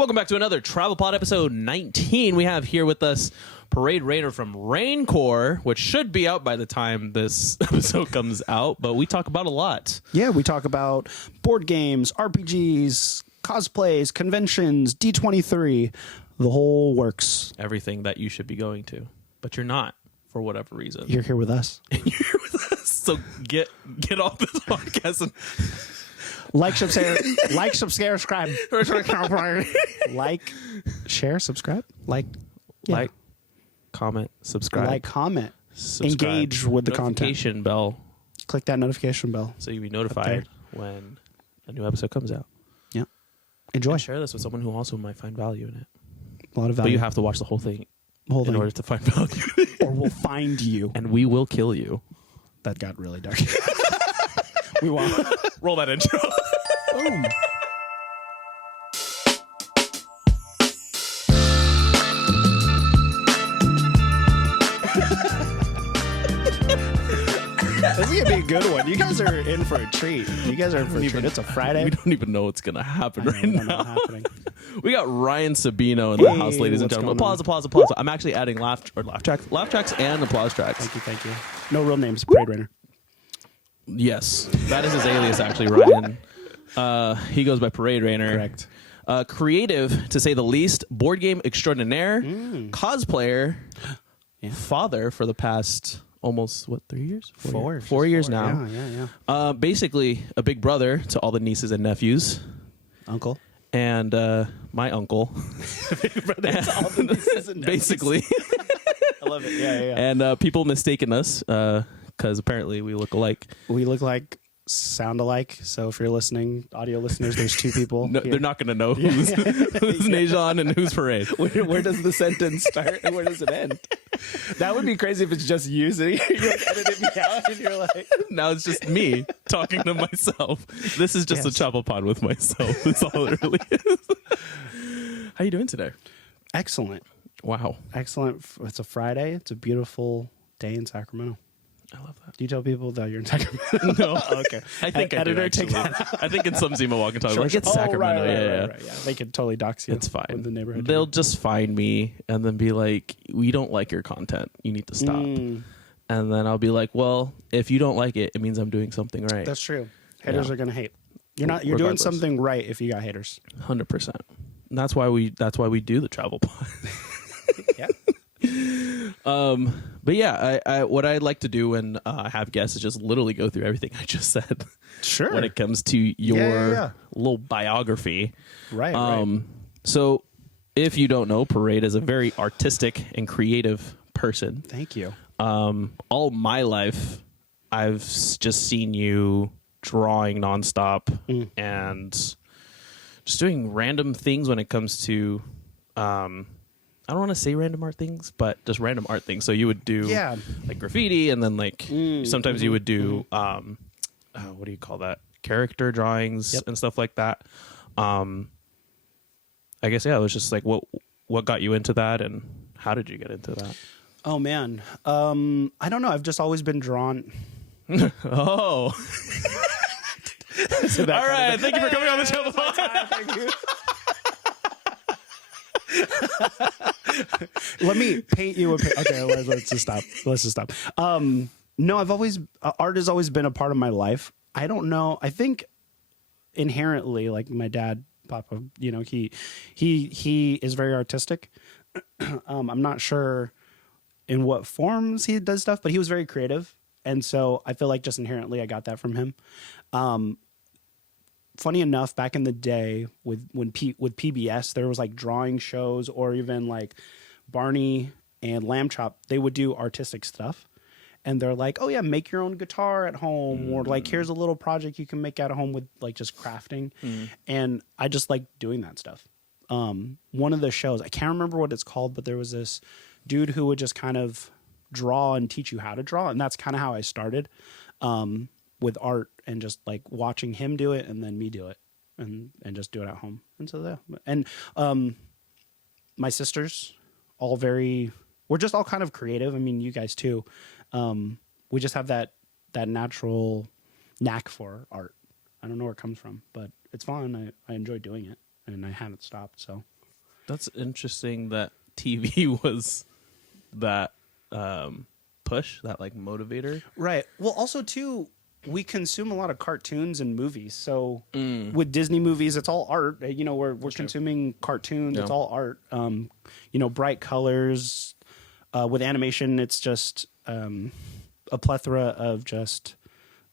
Welcome back to another TravelPod episode 19. We have here with us Parade Raider from Raincore, which should be out by the time this episode comes out, but we talk about a lot. Yeah, we talk about board games, RPGs, cosplays, conventions, D23, the whole works. Everything that you should be going to, but you're not for whatever reason. You're here with us. You're here with us. So get off this podcast and like, subscribe, like, share, subscribe, like, comment, subscribe, engage with the content. Notification bell. Click that notification bell So you'll be notified when a new episode comes out. Yeah, enjoy. And share this with someone who also might find value in it. A lot of value. But you have to watch the whole thing in order to find value. Or we'll find you. And we will kill you. That got really dark. We won't. Roll that intro. Boom. This is going to be a good one. You guys are in for a treat. It's a Friday. We don't even know what's going to happen right now. We got Ryan Sabino in the house, ladies and gentlemen. Applause. I'm actually adding laugh tracks and applause tracks. Thank you. No real names. Parade Runner. Yes. That is his alias, actually, Ryan. He goes by Parade Rainer. Correct. Creative, to say the least. Board game extraordinaire. Cosplayer. Yeah. Father for the past almost, 3 years? 4 years now. Yeah. Basically, a big brother to all the nieces and nephews. Uncle. And my uncle. Big brother to all the nieces and nephews. Basically. I love it. Yeah. And people mistaken us because apparently we look alike. We look like, sound alike. So if you're listening, audio listeners, there's two people. No, they're not going to know who's Najon and who's Parade. Where does the sentence start and where does it end? That would be crazy if it's just you sitting here. You're editing me out and you're like... Now it's just me talking to myself. This is just a TravelPod with myself. That's all it really is. How you doing today? Excellent. Wow. Excellent. It's a Friday. It's a beautiful day in Sacramento. I love that. Do you tell people that you're in Sacramento? No. Okay. I think editor, I do, take that out. I think in some Zima walk and talk, like, it's Oh, Sacramento. Right. They could totally dox you. It's fine. With the neighborhood. They'll just find me and then be like, we don't like your content. You need to stop. And then I'll be like, well, if you don't like it, it means I'm doing something right. That's true. Haters are going to hate. You're doing something right if you got haters. 100%. And that's why we do the TravelPod. Yeah. But yeah, I what I like to do when I have guests is just literally go through everything I just said. Sure. When it comes to your little biography. Right. So if you don't know, Parade is a very artistic and creative person. Thank you. All my life, I've just seen you drawing nonstop and just doing random things when it comes to I don't want to say random art things, but just random art things. So you would do like graffiti, and then like sometimes you would do what do you call that? Character drawings and stuff like that. I guess it was just like what got you into that, and how did you get into that? Oh man, I don't know. I've just always been drawn. Oh. So all right, thank you for coming on the channel. Thank you. Let me paint you a picture. Okay, let's just stop. No, art has always been a part of my life. I don't know. I think inherently, like my dad, Papa, he is very artistic. I'm not sure in what forms he does stuff, but he was very creative. And so I feel like just inherently I got that from him. Funny enough, back in the day with PBS, there was like drawing shows, or even like Barney and Lamb Chop, they would do artistic stuff. And they're like, oh yeah, make your own guitar at home, or like here's a little project you can make at home with like just crafting. And I just like doing that stuff. One of the shows, I can't remember what it's called, but there was this dude who would just kind of draw and teach you how to draw, and that's kind of how I started. With art, and just like watching him do it and then me do it and just do it at home. And so and my sisters, we're just all kind of creative. I mean, you guys too. We just have that natural knack for art. I don't know where it comes from, but it's fun. I enjoy doing it. and I haven't stopped. So That's interesting that TV was that push, that like motivator. right. Well, also too, we consume a lot of cartoons and movies. So with Disney movies, it's all art. You know, we're consuming cartoons. Yeah. It's all art. You know, bright colors. With animation, it's just a plethora of just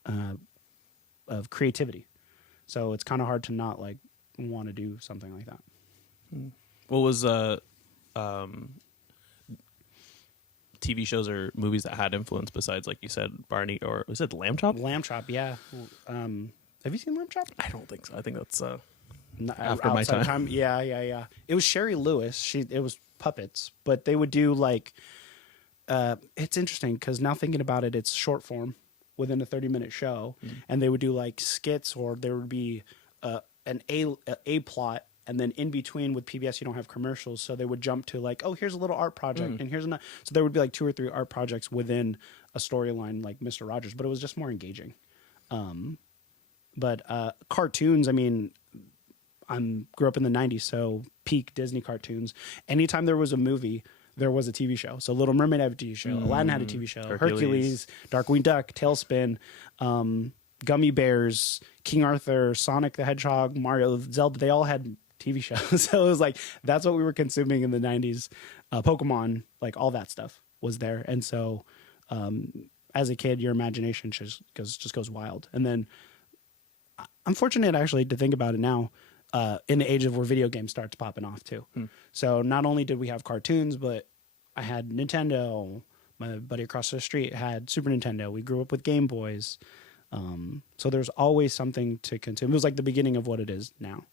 of creativity. So it's kind of hard to not like want to do something like that. What was TV shows or movies that had influence besides, like you said, Barney, or was it Lamb Chop? Lamb Chop, yeah. Have you seen Lamb Chop? I don't think so. I think that's After my time. Yeah. It was Sherry Lewis. It was puppets, but they would do like. It's interesting because now thinking about it, it's short form within a 30-minute show, and they would do like skits, or there would be an a plot, and then in between with PBS you don't have commercials, so they would jump to like, oh, here's a little art project, and here's another. So there would be like 2 or 3 art projects within a storyline like Mr. Rogers, but it was just more engaging. But cartoons, I mean, grew up in the 90s, so peak Disney cartoons. Anytime there was a movie, there was a TV show. So Little Mermaid had a TV show, Aladdin had a TV show, Hercules, Darkwing Duck, Tailspin, Gummy Bears, King Arthur, Sonic the Hedgehog, Mario, Zelda, they all had TV shows. So it was like, that's what we were consuming in the 90s. Pokemon, like all that stuff was there. And so as a kid, your imagination just goes wild. And then I'm fortunate actually to think about it now, in the age of where video games starts popping off too. So not only did we have cartoons, but I had Nintendo. My buddy across the street had Super Nintendo. We grew up with Game Boys. So there's always something to consume. It was like the beginning of what it is now.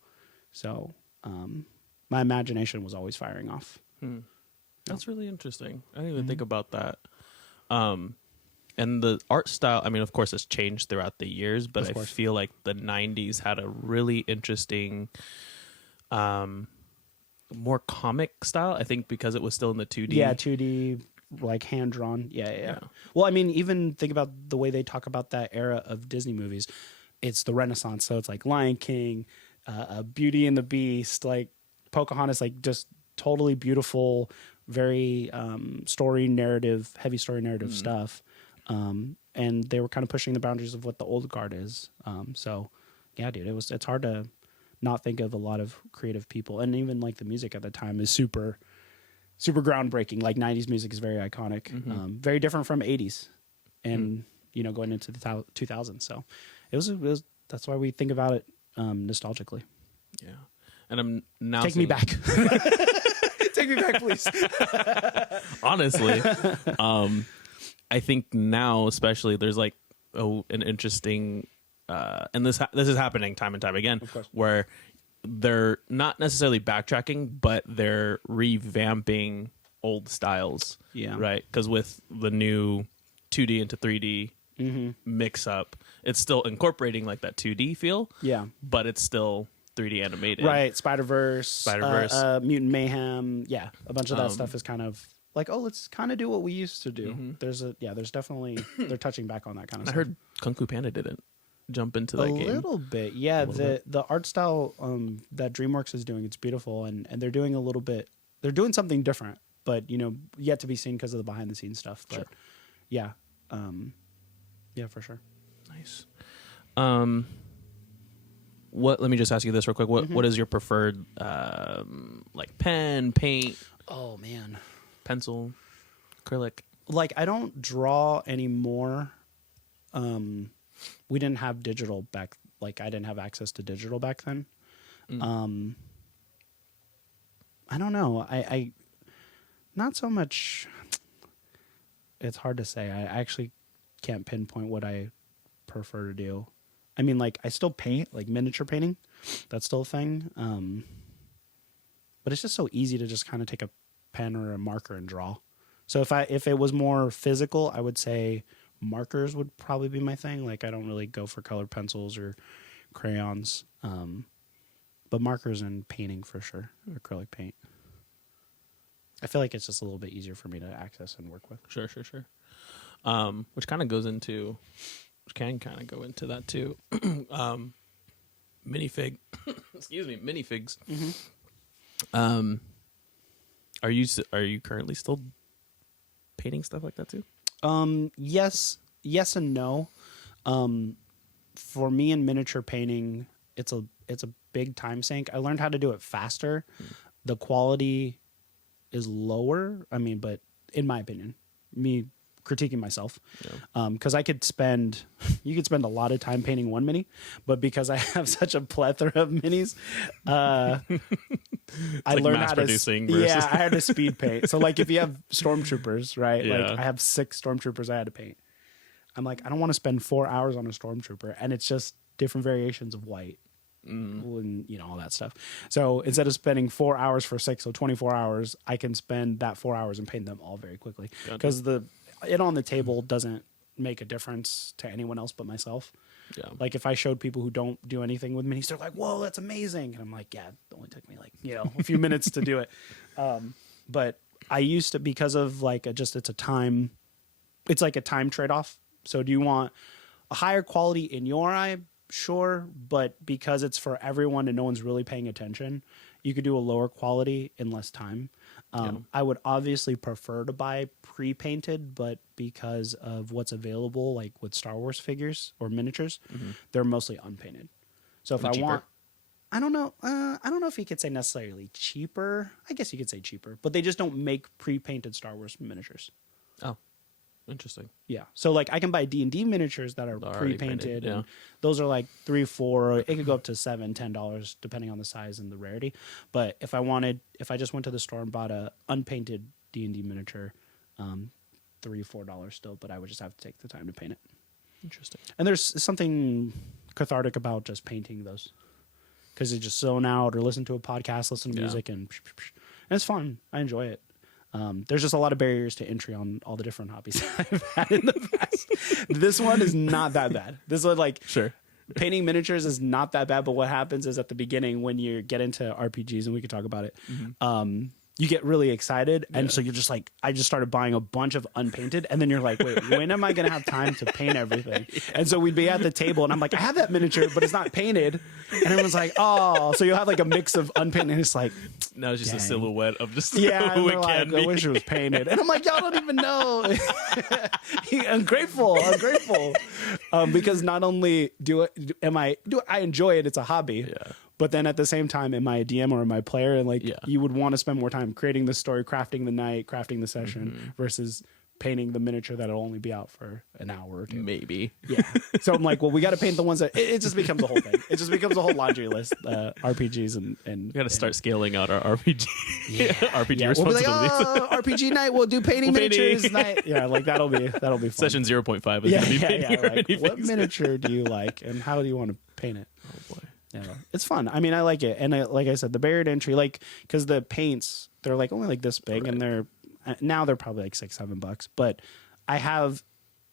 So my imagination was always firing off. That's really interesting. I didn't even think about that. And the art style, I mean, of course, it's changed throughout the years, but I feel like the 90s had a really interesting, more comic style, I think, because it was still in the 2D. Yeah, 2D, like hand-drawn. Yeah. Well, I mean, even think about the way they talk about that era of Disney movies. It's the Renaissance, so it's like Lion King, Beauty and the Beast, like Pocahontas, like just totally beautiful, very heavy story narrative stuff. And they were kind of pushing the boundaries of what the old guard is. So yeah, dude, it's hard to not think of a lot of creative people. And even like the music at the time is super, super groundbreaking. Like 90s music is very iconic, very different from 80s and, you know, going into the 2000s. So it was, that's why we think about it, nostalgically. Yeah. And I'm now Take me back. Take me back, please. Honestly, I think now, especially, there's like an interesting, and this is happening time and time again, where they're not necessarily backtracking, but they're revamping old styles. Yeah. Right. Because with the new 2D into 3D mix up, it's still incorporating like that 2D feel. Yeah. But it's still 3D animated. Right. Spider-Verse. Mutant Mayhem. Yeah. A bunch of that stuff is kind of like, oh, let's kind of do what we used to do. There's definitely, they're touching back on that kind of stuff. I heard Kung Fu Panda didn't jump into that game. A little bit. Yeah. The art style that DreamWorks is doing, it's beautiful. And they're doing they're doing something different, but, you know, yet to be seen because of the behind the scenes stuff. But yeah. Yeah, for sure. Nice. Let me just ask you this real quick. What is your preferred like pen, paint? Oh man. Pencil, acrylic. Like I don't draw anymore. We didn't have digital back, like I didn't have access to digital back then. I don't know. I not so much. It's hard to say. I actually can't pinpoint what I prefer to do. I mean, like I still paint, like miniature painting. That's still a thing. But it's just so easy to just kind of take a pen or a marker and draw. So if it was more physical, I would say markers would probably be my thing. Like I don't really go for colored pencils or crayons. But markers and painting for sure. Acrylic paint. I feel like it's just a little bit easier for me to access and work with. Sure. Which kind of goes into, which can kind of go into that too. minifig. Excuse me, minifigs. Mm-hmm. Are you currently still painting stuff like that too? Yes and no. For me in miniature painting, it's a big time sink. I learned how to do it faster. The quality is lower. I mean, but in my opinion, me critiquing myself, because you could spend a lot of time painting one mini, but because I have such a plethora of minis, I like learned mass how producing to. versus... Yeah, I had to speed paint. So like if you have stormtroopers, right? Yeah. Like I have 6 stormtroopers I had to paint. I'm like, I don't want to spend 4 hours on a stormtrooper, and it's just different variations of white. And all that stuff. So instead of spending 4 hours for 6, so 24 hours, I can spend that 4 hours and paint them all very quickly, because it on the table doesn't make a difference to anyone else but myself. Yeah. Like if I showed people who don't do anything with minis, they're like, "Whoa, that's amazing!" And I'm like, "Yeah, it only took me a few minutes to do it." But I used to, because of it's a time trade off. So do you want a higher quality in your eye? Sure, but because it's for everyone and no one's really paying attention, you could do a lower quality in less time. I would obviously prefer to buy pre-painted, but because of what's available, like with Star Wars figures or miniatures, they're mostly unpainted. So if I cheaper? want, I don't know. I don't know if you could say necessarily cheaper. I guess you could say cheaper, but they just don't make pre-painted Star Wars miniatures. Oh, interesting. Yeah. So like I can buy D&D miniatures that are Already pre-painted, painted, and those are like $3, $4, or it could go up to $7, $10 depending on the size and the rarity. But if I just went to the store and bought a unpainted D&D miniature, $3, $4 still, but I would just have to take the time to paint it. Interesting. And there's something cathartic about just painting those, because you just zone out or listen to a podcast, listen to music, and it's fun. I enjoy it. There's just a lot of barriers to entry on all the different hobbies I've had in the past. This one is not that bad. This one, painting miniatures is not that bad. But what happens is at the beginning, when you get into RPGs, and we could talk about it, you get really excited. And so you're just like, I just started buying a bunch of unpainted. And then you're like, wait, when am I going to have time to paint everything? And so we'd be at the table and I'm like, I have that miniature, but it's not painted. And everyone's like, oh, so you'll have like a mix of unpainted. And it's like, now it's just a silhouette of just yeah, who and it like, can be. I wish it was painted. And I'm like, y'all don't even know. I'm grateful. Because not only I enjoy it, it's a hobby. Yeah. But then at the same time, am I a DM or am I a player? And you would want to spend more time creating the story, crafting the night, crafting the session, versus painting the miniature that'll only be out for an hour or two. Maybe. Yeah. So I'm like, well, we got to paint the ones that it just becomes a whole thing. It just becomes a whole laundry list. RPGs and We got to start scaling out our RPG RPG We'll be like, responsibilities. RPG night. We'll do painting miniatures night. Yeah, like that'll be fun. Session 0.5 is going to be painting like, what miniature do you like, and how do you want to paint it? Oh boy. Yeah, it's fun. I mean, I like it, and like I said, the barrier to entry, because the paints, they're like only like this big, and they're probably like $6-7. But I have,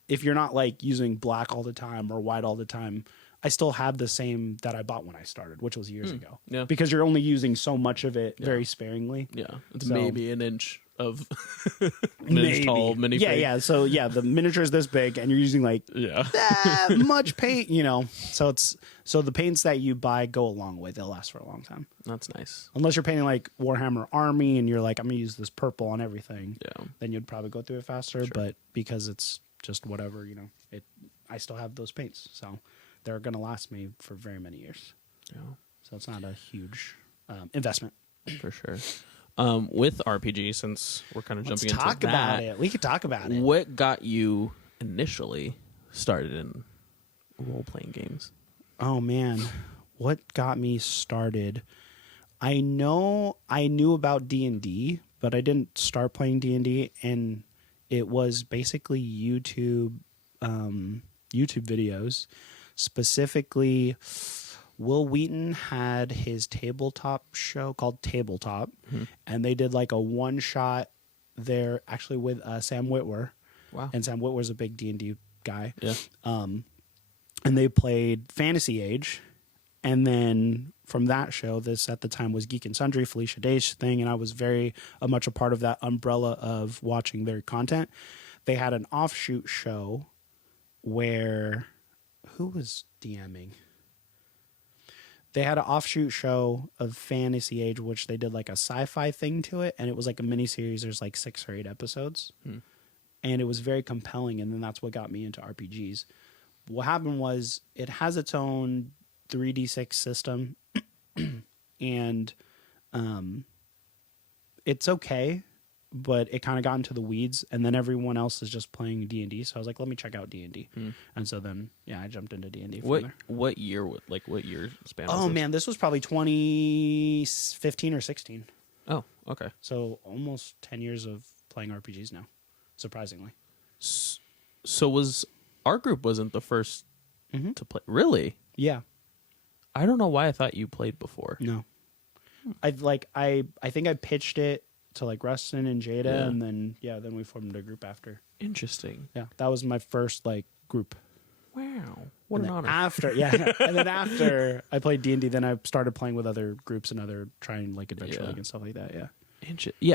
if you're not like using black all the time or white all the time, I still have the same that I bought when I started, which was years ago. Yeah, because you're only using so much of it very sparingly. Yeah, it's So, maybe an inch of an inch tall mini. Yeah. So the miniature is this big, and you're using like that much paint, So the paints that you buy go a long way. They'll last for a long time. That's nice. Unless you're painting like Warhammer Army, and you're like, I'm gonna use this purple on everything. Yeah. Then you'd probably go through it faster. Sure. But because it's just whatever, I still have those paints, so they're gonna last me for very many years. Yeah. So it's not a huge investment. For sure. With RPG, since we're kind of jumping into talk about it. We could talk about it. What got you initially started in role-playing games? Oh man, what got me started? I knew about D&D, but I didn't start playing D&D, and it was basically YouTube videos. Specifically, Will Wheaton had his tabletop show called Tabletop, and they did like a one-shot there, actually with Sam Witwer. Wow. And Sam Witwer's a big D&D guy. Yeah. And they played Fantasy Age. And then from that show, this at the time was Geek and Sundry, Felicia Day's thing, and I was very much a part of that umbrella of watching their content. They had an offshoot show where... Who was DMing? they had an offshoot show of Fantasy Age, which they did like a sci-fi thing to it, and it was like a miniseries. There's like 6 or 8 episodes, and it was very compelling. And then that's what got me into RPGs. What happened was it has its own 3D6 system, and it's okay, but it kind of got into the weeds, and then everyone else is just playing D&D. So I was like, let me check out D&D. And so then, I jumped into D&D from there. What year span was Oh, this? man, this was probably 2015 or 16. Oh, okay. So almost 10 years of playing RPGs now, surprisingly. So our group wasn't the first to play? Really? Yeah. I don't know why I thought you played before. No. I think I pitched it to like Rustin and Jada, and then we formed a group after. Interesting. Yeah, that was my first like group. Wow, what an honor. And then after I played D&D, then I started playing with other groups and other trying like Adventure League and stuff like that. Yeah.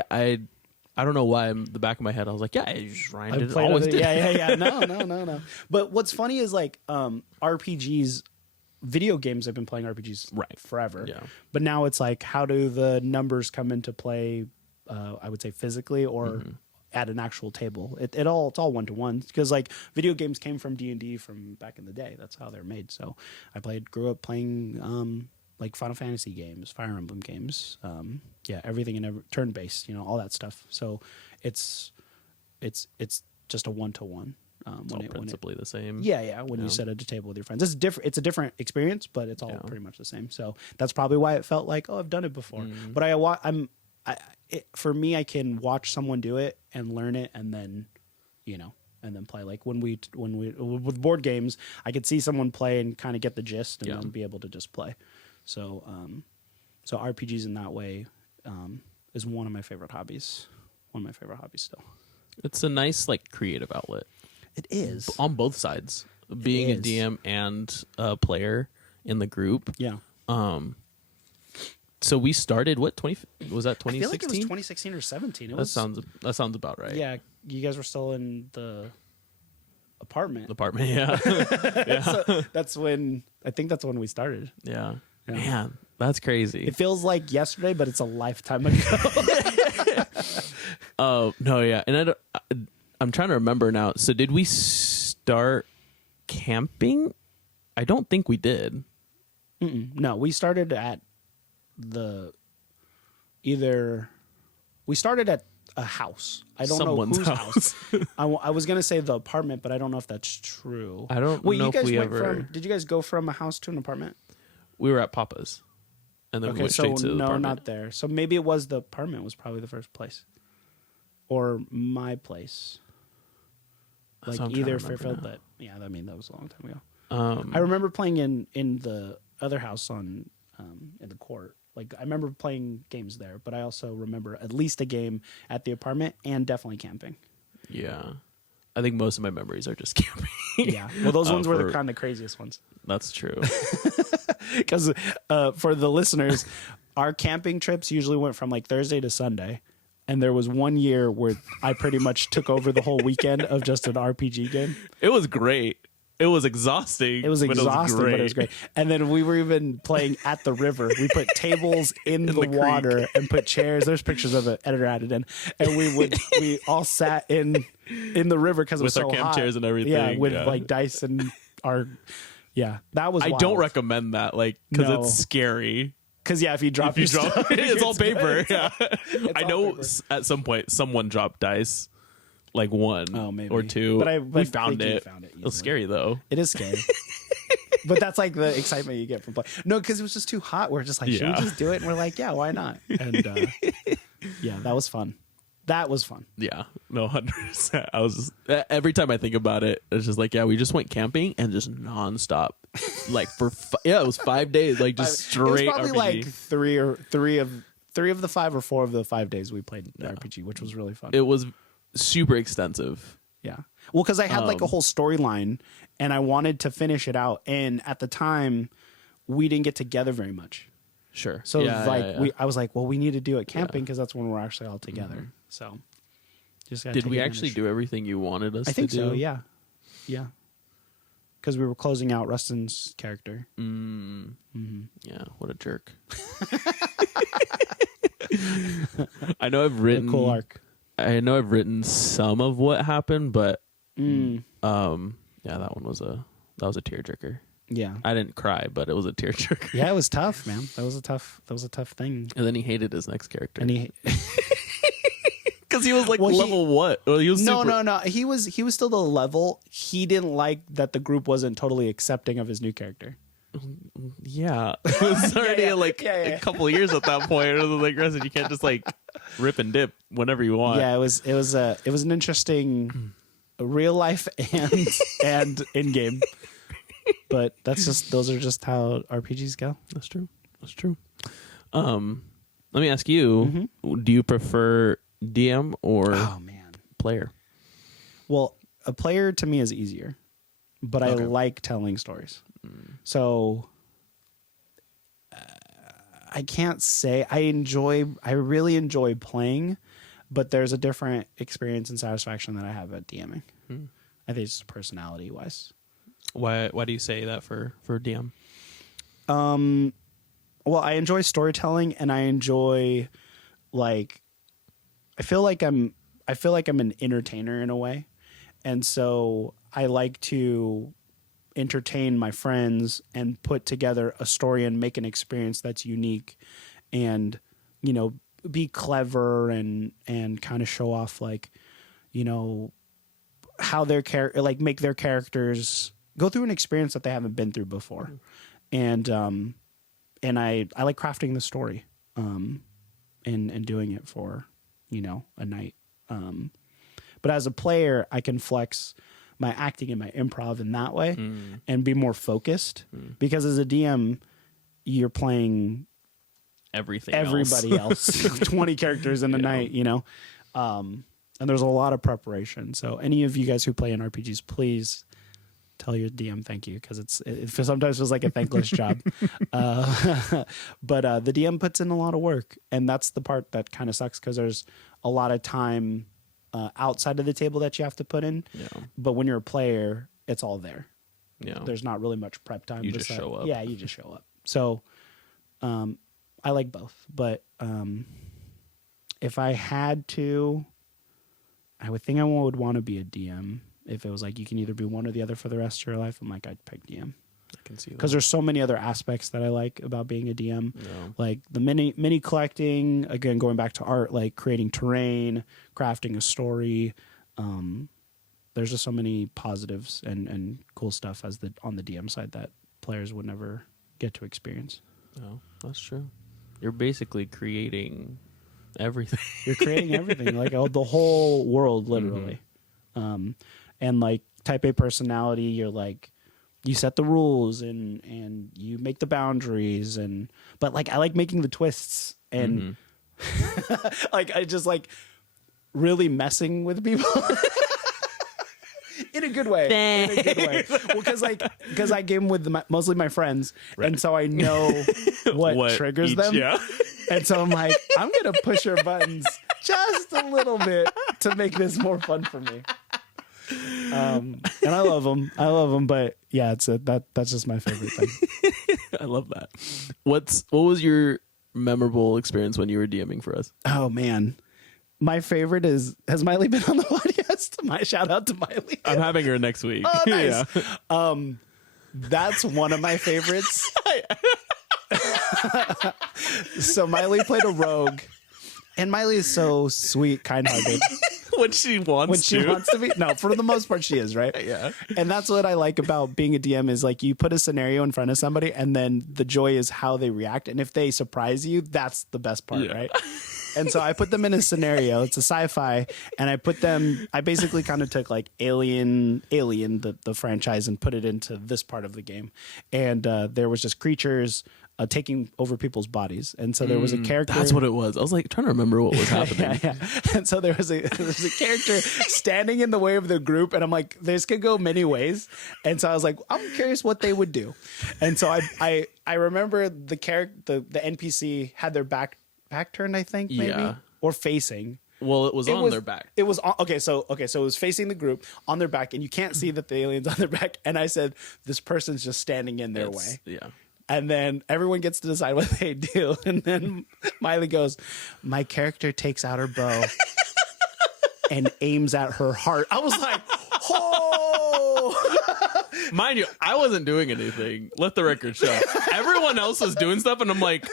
I don't know why. In the back of my head, I was like, I just Ryan did played always other, did. Yeah. No. But what's funny is like RPGs. Video games, I've been playing RPGs forever. Yeah. But now it's like, how do the numbers come into play? I would say physically or at an actual table. It's all one-to-one, because like video games came from D&D from back in the day. That's how they're made. So I grew up playing like Final Fantasy games, Fire Emblem games, everything and turn-based, all that stuff. So it's just a one-to-one. It's all principally the same. Yeah. When you sit at a table with your friends, it's a different experience, but it's all pretty much the same. So that's probably why it felt like, I've done it before. But for me, I can watch someone do it and learn it, and then, and then play. Like when we with board games, I could see someone play and kind of get the gist, and then be able to just play. So, so RPGs in that way is one of my favorite hobbies. One of my favorite hobbies still. It's a nice like creative outlet. It is on both sides, being a DM and a player in the group. Yeah. So we started was that 2016? I feel like it was 2016 or 17. That sounds about right. Yeah, you guys were still in the apartment. Yeah. So that's when we started. Yeah. Man, that's crazy. It feels like yesterday, but it's a lifetime ago. Oh no, yeah, and I'm trying to remember now. So did we start camping? I don't think we did. No, we started at we started at a house. I don't Someone's know whose house. I was going to say the apartment, but I don't know if that's true. I don't know you guys if we ever... Did you guys go from a house to an apartment? We were at Papa's. And then we went straight to the apartment. No, not there. So maybe it was the apartment was probably the first place. Or my place. Like either Fairfield, but that was a long time ago. I remember playing in the other house in the court. Like I remember playing games there, but I also remember at least a game at the apartment and definitely camping. Yeah, I think most of my memories are just camping. Yeah, well, those ones were the kind of craziest ones. That's true. Because for the listeners, our camping trips usually went from like Thursday to Sunday. And there was one year where I pretty much took over the whole weekend of just an RPG game. It was great. It was exhausting. But it was great. And then we were even playing at the river. We put tables in the water and put chairs. There's pictures of it, editor added in. And we all sat in the river because it was so hot. With our camp chairs and everything. Yeah, with like dice and that was wild. I don't recommend that, because it's scary. Because if you drop it's all paper. Yeah, I know. Paper. At some point someone dropped dice, like one or two. But we found it. It was scary though. It is scary. But that's like the excitement you get from playing. No, because it was just too hot. We're just like, should we just do it? And we're like, yeah, why not? And that was fun. That was fun. Yeah, no, 100%. I was just, every time I think about it, it's just like, we just went camping and just nonstop, like it was 5 days, like just straight. It was probably RPG. like three of the 5 or 4 of the 5 days we played RPG, which was really fun. It was super extensive. Yeah, well, because I had like a whole storyline, and I wanted to finish it out, and at the time, we didn't get together very much. Sure. So I was like, well, we need to do it camping because that's when we're actually all together. Mm-hmm. So just did we actually do everything you wanted us to do? I think so. Yeah. because we were closing out Rustin's character. Yeah, what a jerk. I know I've written A cool arc. I know I've written some of what happened, but yeah, that was a tearjerker. Yeah. I didn't cry, but it was a tearjerker. Yeah, it was tough, man. That was a tough thing. And then he hated his next character. And he because he was like level what? Well, he was no. He was still the level. He didn't like that the group wasn't totally accepting of his new character. Yeah, it was already a couple of years at that point. Or like Resident, you can't just like rip and dip whenever you want. Yeah, it was an interesting real life and in game. But those are just how RPGs go. That's true. Let me ask you: do you prefer DM or player? Well, a player to me is easier, but I like telling stories. So I can't say I really enjoy playing, but there's a different experience and satisfaction that I have at DMing. I think it's personality wise. Why do you say that for DM? Well, I enjoy storytelling, and I enjoy I feel like I'm an entertainer in a way. And so I like to entertain my friends and put together a story and make an experience that's unique and, be clever and kind of show off how their make their characters go through an experience that they haven't been through before. And I like crafting the story, and doing it for, a night. But as a player, I can flex my acting and my improv in that way and be more focused because as a DM, you're playing everybody else 20 characters in a night, and there's a lot of preparation. So any of you guys who play in RPGs, please tell your DM thank you, because it sometimes feels like a thankless job. But the DM puts in a lot of work, and that's the part that kind of sucks because there's a lot of time outside of the table that you have to put in. Yeah. But when you're a player, it's all there. Yeah. There's not really much prep time. You just show up. Yeah, you just show up. So I like both. But if I had to, I would think I would want to be a DM. If it was like you can either be one or the other for the rest of your life, I'm like, I'd pick DM. I can see that. Because there's so many other aspects that I like about being a DM. Yeah. Like the mini collecting, again, going back to art, like creating terrain, crafting a story. There's just so many positives and cool stuff on the DM side that players would never get to experience. Oh, that's true. You're basically creating everything. You're creating everything, like the whole world, literally. And like type A personality, you're like, you set the rules and you make the boundaries but like I like making the twists and like I just like really messing with people. In a good way. In a good way. Well, because I game with mostly my friends, right. And so I know what triggers them. Yeah. And so I'm like, I'm gonna push your buttons just a little bit to make this more fun for me. And I love them. But yeah, that's just my favorite thing. I love that. What was your memorable experience when you were DMing for us? Oh man. My favorite has Miley been on the podcast? My shout out to Miley. I'm having her next week. Oh, nice. Yeah. That's one of my favorites. So Miley played a rogue, and Miley is so sweet, kind-hearted. When she wants to be. No, for the most part, she is, right? Yeah. And that's what I like about being a DM is like you put a scenario in front of somebody, and then the joy is how they react. And if they surprise you, that's the best part, right? And so I put them in a scenario. It's a sci-fi, and I basically kind of took like Alien, the franchise, and put it into this part of the game. And there was just creatures taking over people's bodies, and so there was a character. That's what it was. I was like trying to remember what was happening. Yeah. And so there was a character standing in the way of the group, and I'm like, this could go many ways. And so I was like, I'm curious what they would do. And so I remember the NPC had their back turned, I think, maybe, or facing. Well, it was on their back. It was okay. So it was facing the group on their back, and you can't see that the alien's on their back. And I said, this person's just standing in their way. Yeah. And then everyone gets to decide what they do. And then Miley goes, my character takes out her bow and aims at her heart. I was like, oh. Mind you, I wasn't doing anything. Let the record show. Everyone else was doing stuff, and I'm like,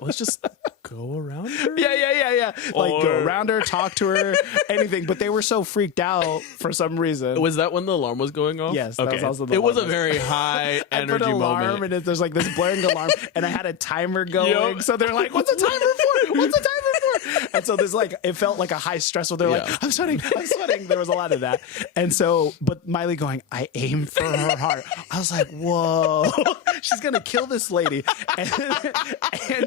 let's just go around her. Yeah. Like go around her, talk to her, anything. But they were so freaked out for some reason. Was that when the alarm was going off? Yes, that was also the It was a alarm. very high I energy put an alarm moment. and there's like this blaring alarm, and I had a timer going. Yep. So they're like, "What's the timer for? What's the timer for?" And so there's like, it felt like a high stressful. They're Yeah. like, I'm sweating. There was a lot of that. And so, but Miley going, I aim for her heart. I was like, whoa, she's gonna kill this lady. And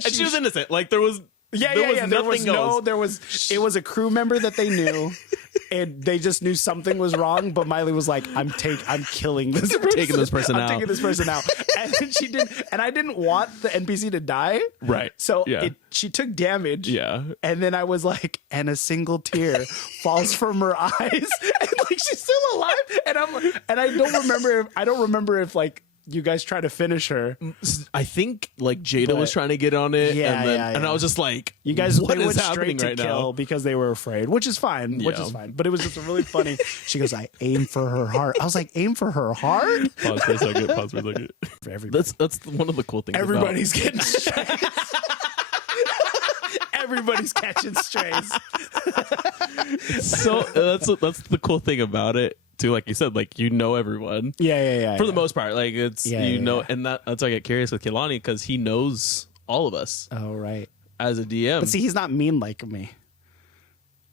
she was innocent. Like there was. Yeah. There was It was a crew member that they knew, and they just knew something was wrong. But Miley was like, I'm killing this person. Taking this person out. I'm taking this person out. And then she did, and I didn't want the NPC to die. Right. So Yeah. she took damage. Yeah. And then I was like, and a single tear falls from her eyes, and like she's still alive. And I don't remember if like you guys try to finish her. I think like Jada was trying to get on it, Yeah, and then, yeah. and I was just like, You guys what they is went happening straight to right kill now? because they were afraid, which is fine. But it was just really funny. She goes, I aim for her heart. I was like, aim for her heart? Pause for a second. For everybody. That's one of the cool things. Everybody's getting strays. Everybody's catching strays. So that's the cool thing about it too. Like you said, like you know everyone. Yeah. For the most part, like it's Yeah. and that's why I get curious with Kehlani because he knows all of us Oh, right. as a DM. But see, he's not mean like me.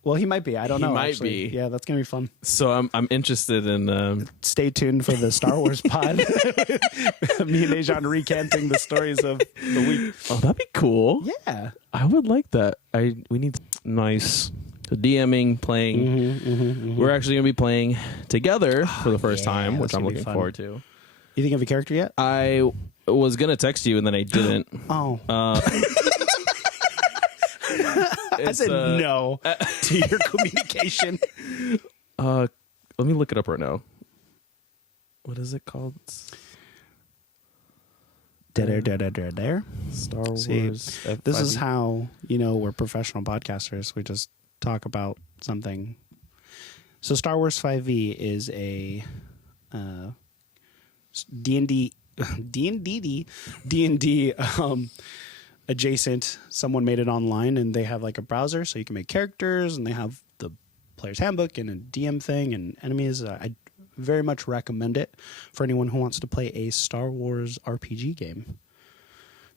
Well, he might be. I don't know. might actually. be. Yeah, that's gonna be fun. So I'm interested in. Stay tuned for the Star Wars pod. Me and Ajon recanting the stories of the week. Oh, that'd be cool. Yeah. I would like that. We need nice DMing, playing. We're actually gonna be playing together for the first time, which that's I'm gonna be looking fun. forward to. You think of a character yet? I was gonna text you and then I didn't. Oh. I said no to your communication. Let me look it up right now. What is it called? There. Star Wars. See, F5. this is how we're professional podcasters. We just talk about something. So Star Wars 5e is a D&D adjacent. Someone made it online, and they have like a browser, so you can make characters, and they have the player's handbook and a DM thing and enemies. I very much recommend it for anyone who wants to play a Star Wars RPG game.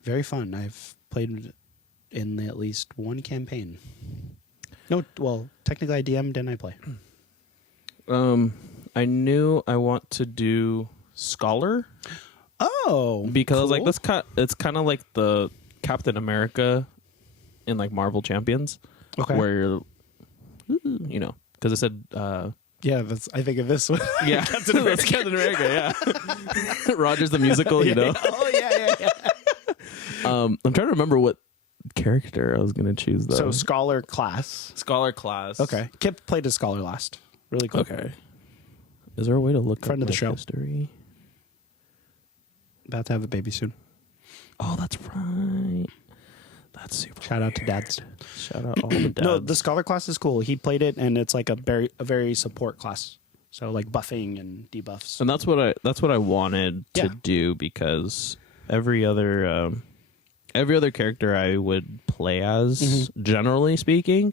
Very fun. I've played in at least one campaign. No, well, technically I DM'd and I play. I knew I want to do Scholar Oh, because I was like, cool. it's kind of like the Captain America in like Marvel Champions, Okay. where because it said. Yeah, I think of this one. Yeah, Captain America. Captain America. Yeah, Rogers the musical. Oh yeah. I'm trying to remember what character I was gonna choose though. So scholar class. Scholar class. Okay, Kip played as scholar last. Really cool. Okay. Is there a way to look Friend up of the my show. history? About to have a baby soon. Oh, that's right. That's super. Shout out to dads. Shout out all the dads. No, the scholar class is cool. He played it, and it's like a very support class. So like buffing and debuffs. And that's what I wanted Yeah. to do because every other character I would play as, generally speaking,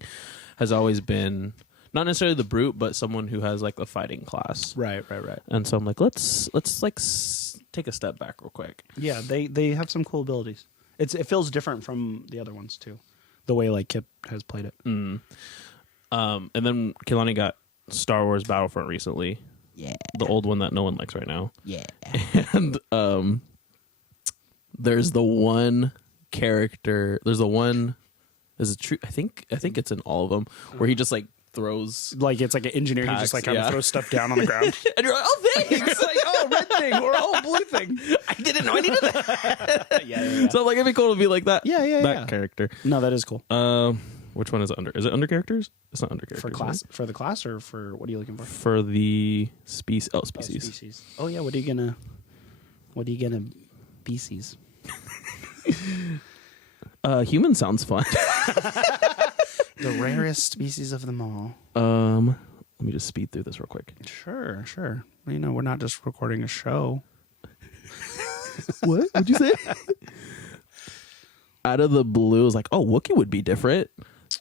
has always been not necessarily the brute, but someone who has like a fighting class. Right. And so I'm like, let's like take a step back real quick. Yeah, they have some cool abilities. It feels different from the other ones too. The way like Kip has played it. And then Kehlani got Star Wars Battlefront recently. Yeah. The old one that no one likes right now. Yeah. And there's the one character. There's the one. Is it true? I think it's in all of them where he just like throws. Like it's like an engineer who just like kind of yeah. throws stuff down on the ground. And you're like, oh, thanks. Like, oh, red thing or oh, blue thing. I didn't know I needed that. Yeah. So like, it'd be cool to be like that. Yeah. That character. No, that is cool. What Which one is under? Is it under characters? It's not under characters. For class, right? for the class, or for what are you looking for? For the species. Oh, Oh, species. species. Oh yeah, what are you gonna species? Human sounds fun. The rarest species of them all. Let me just speed through this real quick. Sure. Well, you know, we're not just recording a show. What? What'd you say? Out of the blue, I was like, oh, Wookiee would be different.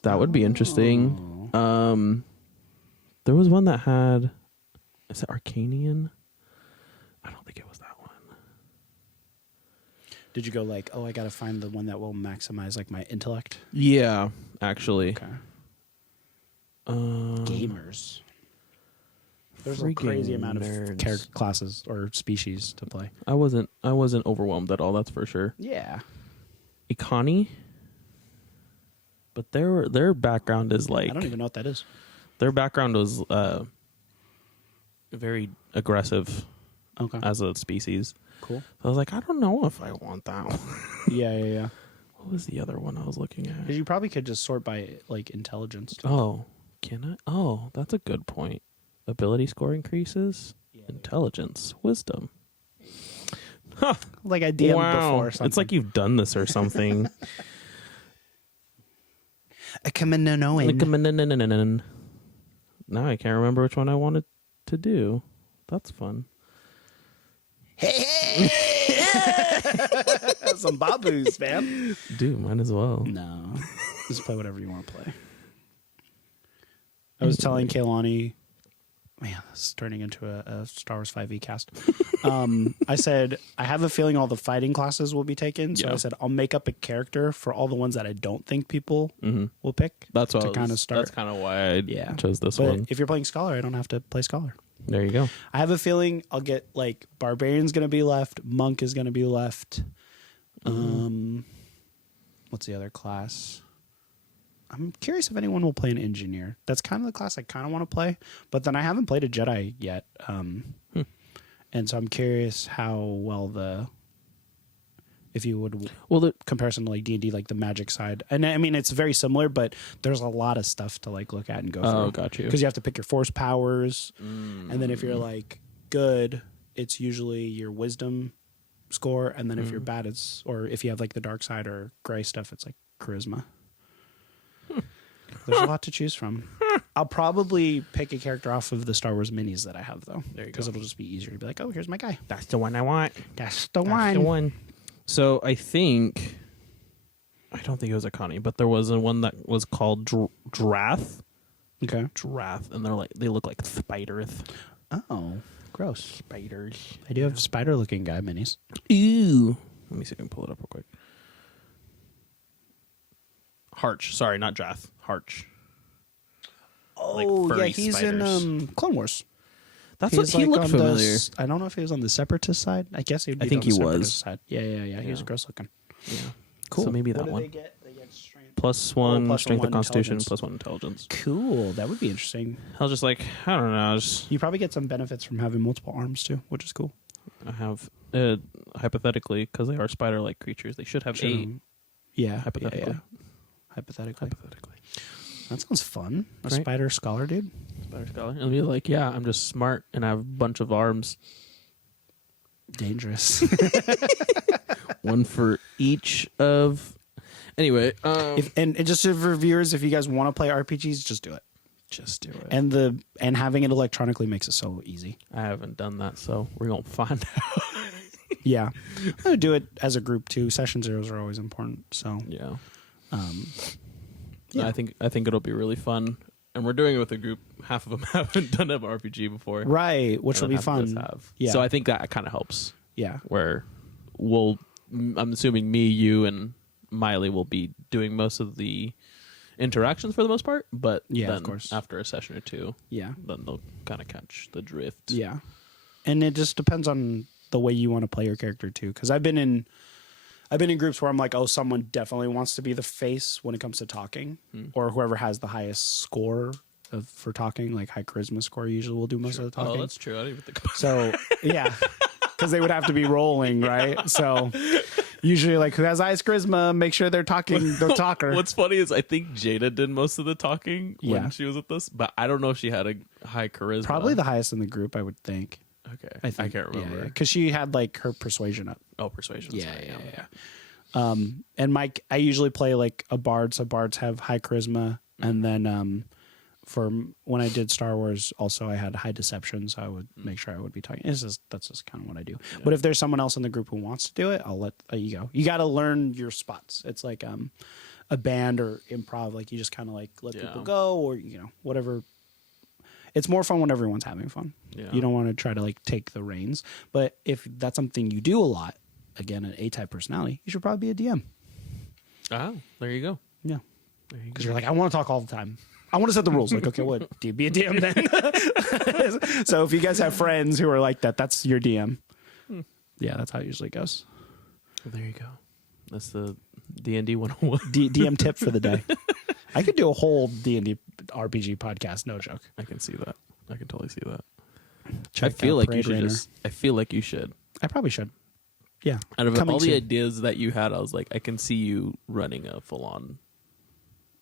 That would be interesting. There was one that had, is it Arcanian? I don't think it was that one. Did you go like, oh, I got to find the one that will maximize like my intellect? Yeah, actually. Okay. Gamers. There's a crazy amount of character classes or species to play. I wasn't overwhelmed at all. That's for sure. Yeah. Ikani, but their background is like, I don't even know what that is. Their background was very aggressive. Okay. As a species. Cool. I was like, I don't know if I want that one. Yeah. What was the other one I was looking at? Because you probably could just sort by like intelligence. Too. Oh, can I? Oh, that's a good point. Ability score increases. Yeah, intelligence, wisdom. Huh. Like I DM'd before or something. It's like you've done this or something. I come in knowing. Now I can't remember which one I wanted to do. That's fun. Hey! Some babus, man. Dude, might as well. No. Just play whatever you want to play. I was telling Kaylani, man, this is turning into a Star Wars 5e cast. I said, I have a feeling all the fighting classes will be taken. So I said, I'll make up a character for all the ones that I don't think people will pick. That's what to kind of start. That's kind of why I chose this one. If you're playing Scholar, I don't have to play Scholar. There you go. I have a feeling I'll get like Barbarian's going to be left. Monk is going to be left. What's the other class? I'm curious if anyone will play an engineer. That's kind of the class I kind of want to play, but then I haven't played a Jedi yet. And so I'm curious how well if you would, the comparison to like D&D, like the magic side. And I mean, it's very similar, but there's a lot of stuff to like look at and go through. Oh, got you. Because you have to pick your force powers. And then if you're like good, it's usually your wisdom score. And then if you're bad, or if you have like the dark side or gray stuff, it's like charisma. There's a lot to choose from. I'll probably pick a character off of the Star Wars minis that I have, though. There you go. Because it'll just be easier to be like, oh, here's my guy. That's the one I want. That's the one. So I don't think it was Akani, but there was one that was called Drath. Okay. Drath, and they look like spiders. Oh, gross. Spiders. I do have spider-looking guy minis. Ew. Let me see if I can pull it up real quick. Harch. Sorry, not Drath. Harch. Oh, yeah, he's spiders. in Clone Wars. That's what he looked familiar. I don't know if he was on the Separatist side. I guess he'd be I think on the he Separatist was. side. Yeah. He was gross looking. Yeah. Cool. So maybe what that one. They get? They get strength. +1 strength of Constitution, intelligence. +1 intelligence. Cool. That would be interesting. I was just like, I don't know. You probably get some benefits from having multiple arms too, which is cool. I have hypothetically, because they are spider-like creatures, they should have 8. Yeah. Hypothetically. Yeah. Hypothetically. That sounds fun. A spider scholar, dude. Spider scholar. And be like, yeah, I'm just smart and I have a bunch of arms. Dangerous. One for each of. Anyway, and just for viewers, if you guys want to play RPGs, just do it. Just do it. And having it electronically makes it so easy. I haven't done that, so we're gonna find out. Yeah, I would do it as a group too. Session zeros are always important. So yeah. Yeah. I think it'll be really fun, and we're doing it with a group. Half of them haven't done an RPG before, right? Which will be fun. Yeah. So I think that kind of helps. Yeah. Where I'm assuming me, you, and Miley will be doing most of the interactions for the most part, but then of course, after a session or two, then they'll kind of catch the drift. Yeah, and it just depends on the way you want to play your character too. Because I've been in groups where I'm like, oh, someone definitely wants to be the face when it comes to talking, or whoever has the highest score for talking, like high charisma score, usually will do most of the talking. Oh, that's true. I didn't even think about that. So, yeah, because they would have to be rolling, right? So, Usually, like, who has highest charisma? Make sure they're talking. The talker. What's funny is I think Jada did most of the talking when she was with us, but I don't know if she had a high charisma. Probably the highest in the group, I would think. Okay, I can't remember because she had like her persuasion up. Oh, persuasion. Yeah. And Mike, I usually play like a bard, so bards have high charisma, and then for when I did Star Wars, also I had high deception, so I would make sure I would be talking. That's just kind of what I do. Yeah. But if there's someone else in the group who wants to do it, I'll let you go. You got to learn your spots. It's like a band or improv. Like you just kind of like let people go, or whatever. It's more fun when everyone's having fun. Yeah. You don't want to try to like take the reins. But if that's something you do a lot, again, an A-type personality, you should probably be a DM. Oh, there you go. Yeah. Because you're like, I want to talk all the time. I want to set the rules. Like, okay, what? Do you be a DM then? So if you guys have friends who are like that, that's your DM. Yeah, that's how it usually goes. Well, there you go. That's the D&D 101. DM tip for the day. I could do a whole D&D RPG podcast, no joke. I can see that. I can totally see that. Check I feel like you should I feel like you should. I probably should. Yeah. Out of all the ideas that you had, I was like, I can see you running a full-on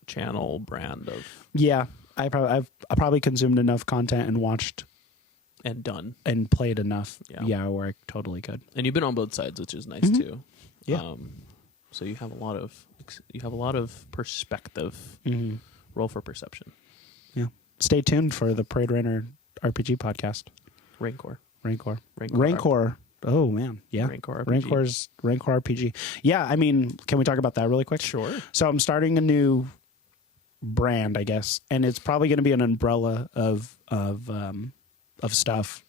channel brand of. Yeah, I probably consumed enough content and watched and done and played enough. Yeah, where I totally could. And you've been on both sides, which is nice too. Yeah. So you have a lot of perspective. Roll for perception. Yeah. Stay tuned for the Parade Runner RPG podcast. Rancor. Oh man, yeah. Rancor RPG. Yeah, I mean, can we talk about that really quick? Sure. So I'm starting a new brand, I guess, and it's probably going to be an umbrella of stuff.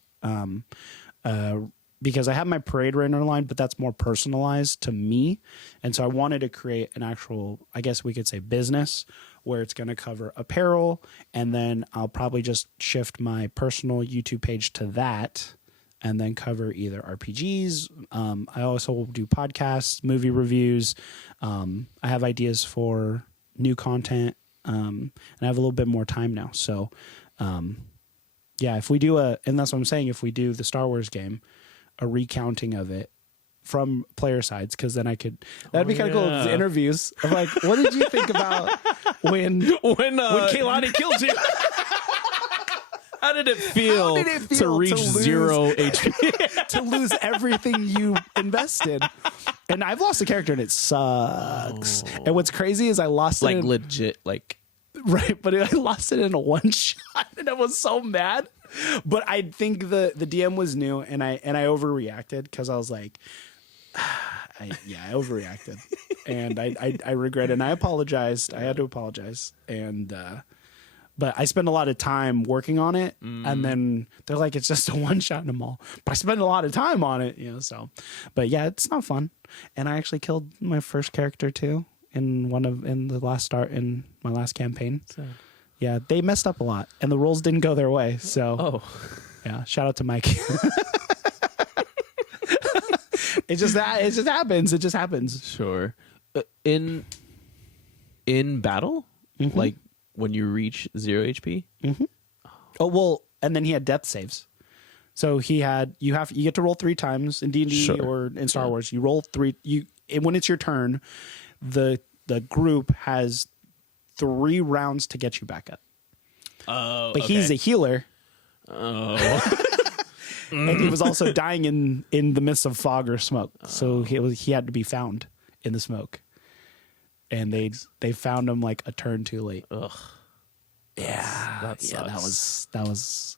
Because I have my Parade Runner line, but that's more personalized to me, and so I wanted to create an actual, I guess we could say, business where it's going to cover apparel, and then I'll probably just shift my personal YouTube page to that. And then cover either RPGs. I also do podcasts, movie reviews. I have ideas for new content, and I have a little bit more time now. So, if we do and that's what I'm saying, if we do the Star Wars game, a recounting of it from player sides, because then that'd be kind of cool. The interviews of like, what did you think about when Kehlani killed you? How did it feel to reach 0 HP? To lose everything you invested. And I've lost a character and it sucks. Oh. And what's crazy is I lost it legit, right, but I lost it in a one shot and I was so mad. But I think the DM was new and I overreacted because I was like, I overreacted. And I regret it. And I apologized. I had to apologize. And but I spend a lot of time working on it, and then they're like, it's just a one shot in the mall. But I spend a lot of time on it, so. But yeah, it's not fun. And I actually killed my first character too in my last campaign. Sad. Yeah, they messed up a lot, and the rolls didn't go their way. So, yeah, shout out to Mike. It just happens. It just happens. Sure. In battle, like. When you reach 0 HP? Mm-hmm. Oh, well, and then he had death saves. So you get to roll 3 times in D&D or in Star Wars. You roll 3. And when it's your turn, the group has 3 rounds to get you back up. Oh, but he's a healer. Oh. And he was also dying in the midst of fog or smoke. So he had to be found in the smoke. And they found him like a turn too late. Ugh. Yeah, that was.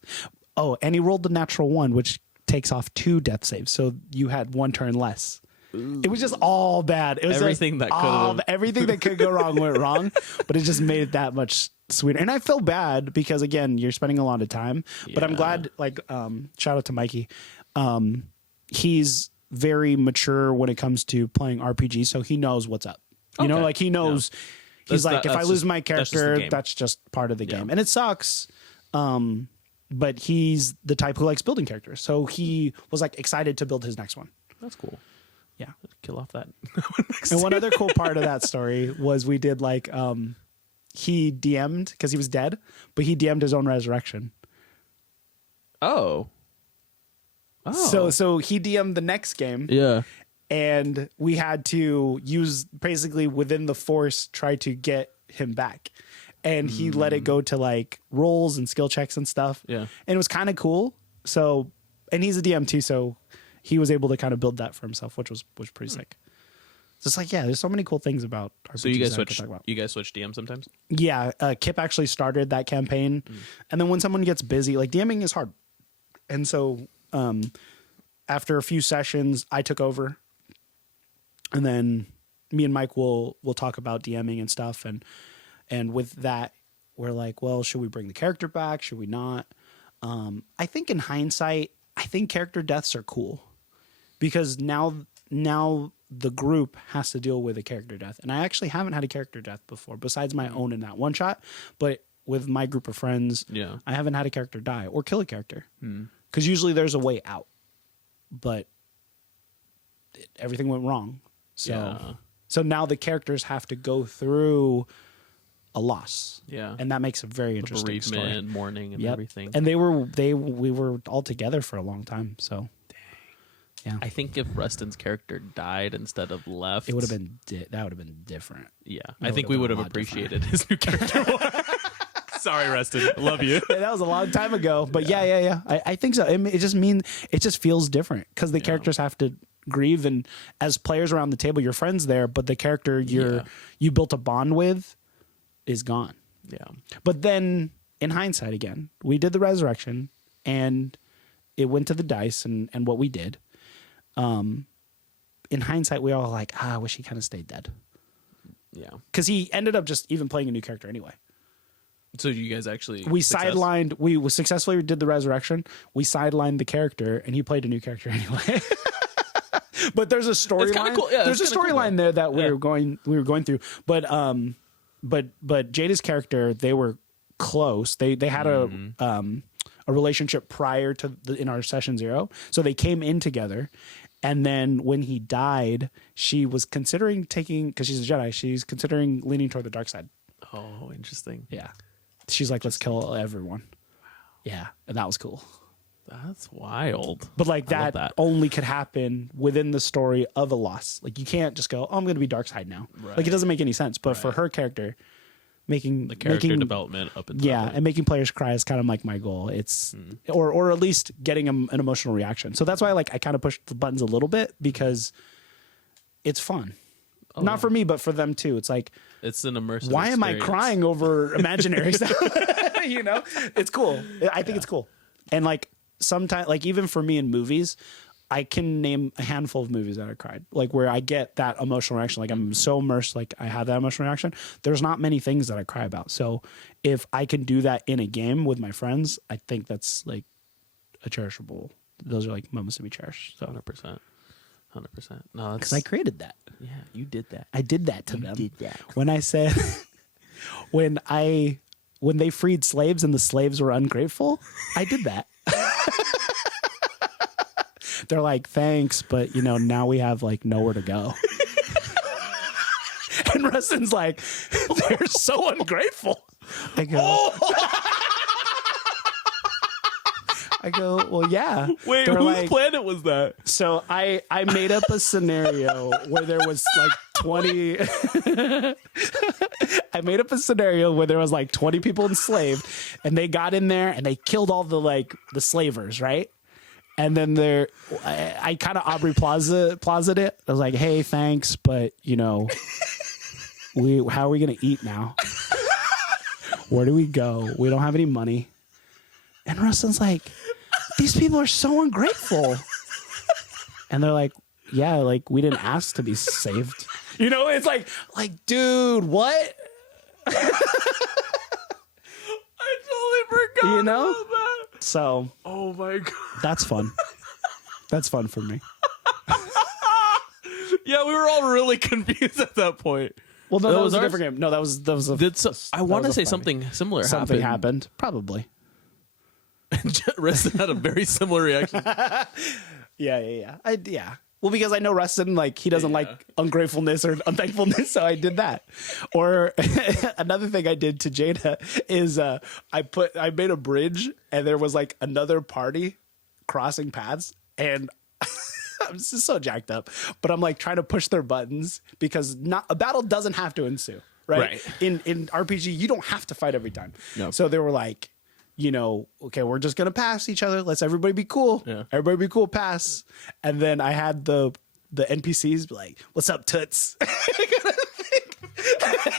Oh, and he rolled the natural 1, which takes off 2 death saves. So you had 1 turn less. Ooh. It was just all bad. It was everything that could go wrong went wrong, but it just made it that much sweeter. And I feel bad because again, you're spending a lot of time. Yeah. But I'm glad. Like, shout out to Mikey. He's very mature when it comes to playing RPG, so he knows what's up. You know, like he knows. He's like, if I lose my character, that's just part of the game, and it sucks. But he's the type who likes building characters, so he was like excited to build his next one. That's cool. Yeah, kill off that. And one other cool part of that story was we did like he DM'd because he was dead, but he DM'd his own resurrection. Oh. So he DM'd the next game. Yeah. and we had to use basically within the force try to get him back. And he let it go to like rolls and skill checks and stuff. Yeah. And it was kind of cool. So, and he's a DM too, so he was able to kind of build that for himself, which was pretty sick. So it's like, yeah, there's so many cool things about RPGs. So you guys that I could switch. talk about. You guys switch DM sometimes. Yeah, Kip actually started that campaign, and then when someone gets busy, like DMing is hard, and so after a few sessions, I took over, and then me and Mike will talk about DMing and stuff, and with that, we're like, well, should we bring the character back? Should we not? I think in hindsight, I think character deaths are cool because now the group has to deal with a character death. And I actually haven't had a character death before besides my own in that one shot. But with my group of friends, I haven't had a character die or kill a character because usually there's a way out. But everything went wrong. So now the characters have to go through a loss. Yeah. And that makes a very interesting story. And mourning and everything. And we were all together for a long time. So yeah. I think if Rustin's character died instead of left, it would have been that would have been different. Yeah. I think we would have appreciated his new character more. Sorry, Rustin. Love you. Yeah, that was a long time ago. But yeah. I think so. It just feels different because the characters have to grieve, and as players around the table, your friends there, but the character you built a bond with is gone. Yeah. But then in hindsight again, we did the resurrection and it went to the dice and what we did. In hindsight, we all like, I wish he kind of stayed dead. Yeah. Because he ended up just even playing a new character anyway. So you guys actually we successfully did the resurrection. We sidelined the character and he played a new character anyway. But there's a storyline. Cool. Yeah, there's a storyline there that we were going through. But Jada's character, they were close. They had a relationship prior to in our session 0. So they came in together. And then when he died, she was considering because she's a Jedi, she's considering leaning toward the dark side. Oh, interesting. Yeah. She's like, let's kill everyone. Wow. Yeah. And that was cool. That's wild. But like that only could happen within the story of a loss. Like you can't just go, oh, I'm going to be dark side now. Right. Like it doesn't make any sense. But for her character, making development up until and making players cry is kind of like my goal. It's or at least getting an emotional reaction. So that's why I kind of push the buttons a little bit because it's fun. Not for me, but for them too. It's like it's an immersive. Why am I crying over imaginary stuff? You know, it's cool. I think it's cool. And like sometimes, like even for me in movies, I can name a handful of movies that I cried, like where I get that emotional reaction. Like I'm so immersed, like I have that emotional reaction. There's not many things that I cry about. So if I can do that in a game with my friends, I think that's like a cherishable. Those are like moments to be cherished. So 100%. No, because I created that. Yeah, you did that. I did that to them. Did that when I said when they freed slaves and the slaves were ungrateful. I did that. They're like, thanks, but now we have like nowhere to go. And Rustin's like, they're so ungrateful. I go, well, yeah. Wait, whose planet was that? So I made up a scenario where there was like 20. I made up a scenario where there was like 20 people enslaved, and they got in there and they killed all the slavers, right? And then I kind of Aubrey Plaza it. I was like, hey, thanks, but how are we gonna eat now? Where do we go? We don't have any money. And Rustin's like, these people are so ungrateful. And they're like, yeah, like we didn't ask to be saved. It's like, dude, what? I totally forgot about that. So, oh my God. That's fun. That's fun for me. Yeah, we were all really confused at that point. Well, no, that was a different game. No, that was I want to say something similar happened. Probably. Rustin had a very similar reaction. Yeah. Well, because I know Rustin, like, he doesn't like ungratefulness or unthankfulness, so I did that. Or another thing I did to Jada is I made a bridge, and there was like another party crossing paths, and I'm just so jacked up. But I'm like trying to push their buttons because a battle doesn't have to ensue, right? In RPG, you don't have to fight every time. No. So they were like, okay, we're just gonna pass each other. Let's everybody be cool. Yeah. Everybody be cool. Pass. And then I had the NPCs be like, "What's up, toots?"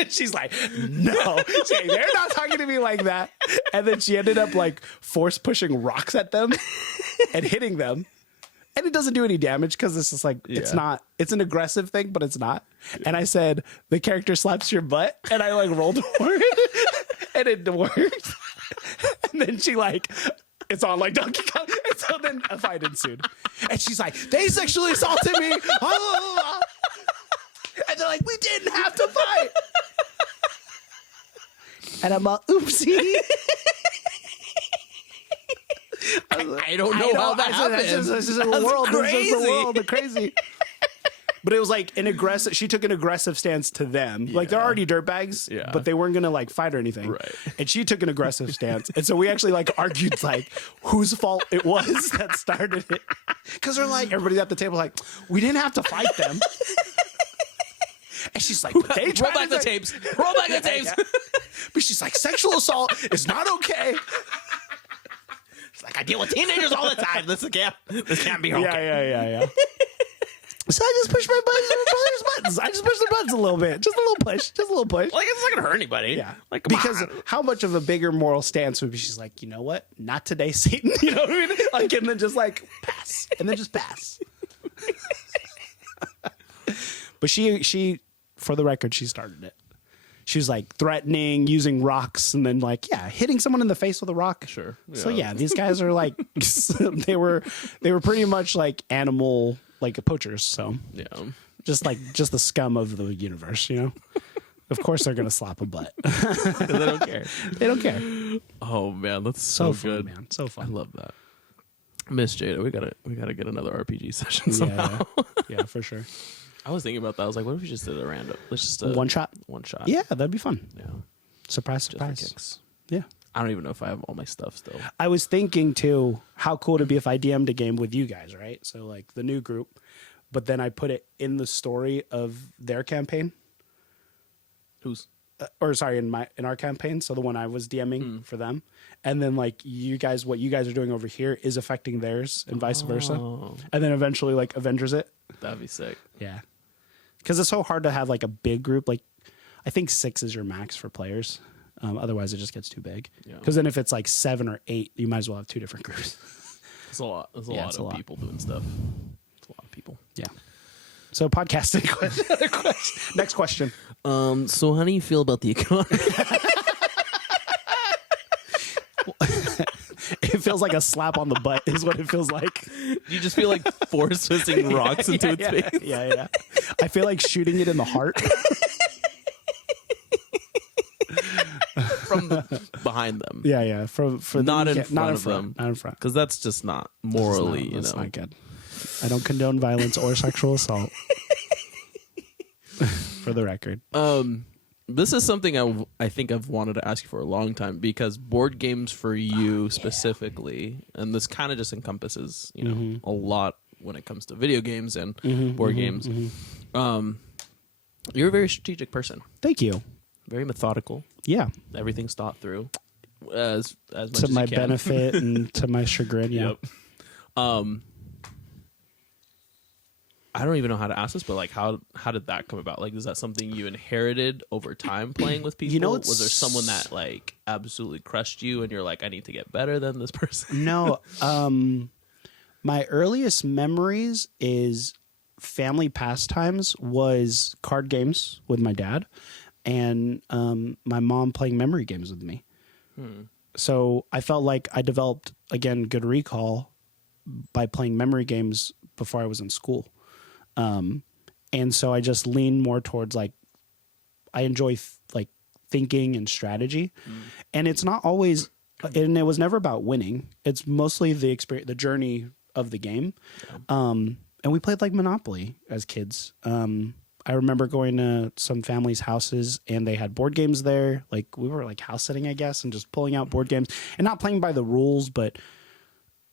She's like, "No." She's like, "They're not talking to me like that." And then she ended up like force pushing rocks at them and hitting them. And it doesn't do any damage because it's just like, it's an aggressive thing, but it's not. Yeah. And I said, the character slaps your butt. And I like rolled for it and it worked. And then she like, it's on like Donkey Kong. And so then a fight ensued. And she's like, they sexually assaulted me. And they're like, we didn't have to fight. And I'm like, oopsie. I don't know how that happens. This is a world. This is the world. The crazy. But it was like an aggressive. She took an aggressive stance to them. Like they're already dirtbags, but they weren't gonna like fight or anything. Right. And she took an aggressive stance, and so we actually like argued like whose fault it was that started it. Because they're like everybody at the table like we didn't have to fight them. And she's like, but they roll back the tapes. Roll back the tapes. But she's like, sexual assault is not okay. She's like, I deal with teenagers all the time. This can't be okay. Yeah. So I just push my buttons. I just push the buttons a little bit. Just a little push. Like, it's not going to hurt anybody. Yeah. Like, because how much of a bigger moral stance would be she's like, you know what? Not today, Satan. You know what I mean? Like, and then just like pass. And then just pass. But she, for the record, she started it. She was like threatening, using rocks, and then like, hitting someone in the face with a rock. Sure. Yeah. So these guys are like, they were pretty much like animal, like poachers. So just the scum of the universe, you know. Of course, they're gonna slap a butt. They don't care. They don't care. Oh man, that's so fun, good, man. So fun. I love that. Miss Jada, we gotta get another RPG session somehow. Yeah, for sure. I was thinking about that. I was like, what if we just did a random? Let's just one shot. Yeah, that'd be fun. Yeah, surprise. Yeah. I don't even know if I have all my stuff still. I was thinking too, how cool it'd be if I DM'd a game with you guys, right? So like the new group, but then I put it in the story of their campaign. Who's? In our campaign. So the one I was DMing for them, and then like what you guys are doing over here is affecting theirs, and vice versa. And then eventually like Avengers it. That'd be sick. Yeah, because it's so hard to have like a big group. Like I think 6 is your max for players. Otherwise, it just gets too big. Because then if it's like 7 or 8, you might as well have 2 different groups. It's a lot. There's a lot of people doing stuff. It's a lot of people. Yeah. So podcasting question. Next question. So how do you feel about the economy? It feels like a slap on the butt is what it feels like. You just feel like force twisting rocks into its face. Yeah. I feel like shooting it in the heart. From behind them. Yeah. Not in front of them. Not in front. Because that's just not morally, that's not good. I don't condone violence or sexual assault. For the record. This is something I think I've wanted to ask you for a long time, because board games for you specifically, and this kind of just encompasses, a lot when it comes to video games and board games. You're a very strategic person. Thank you. Very methodical. Yeah. Everything's thought through as much to as my you can. benefit and to my chagrin. Yeah. Yep. I don't even know how to ask this, but like, how did that come about? Like, is that something you inherited over time playing with people? Was there someone that like absolutely crushed you, and you're like, I need to get better than this person? No. My earliest memories is family pastimes was card games with my dad, and my mom playing memory games with me. So I felt like I developed, again, good recall by playing memory games before I was in school. And so I just lean more towards like, I enjoy like thinking and strategy, and it's not always, and it was never about winning. It's mostly the experience, the journey of the game. And we played like Monopoly as kids. I remember going to some families' houses and they had board games there. Like we were like house sitting, I guess, and just pulling out board games and not playing by the rules, but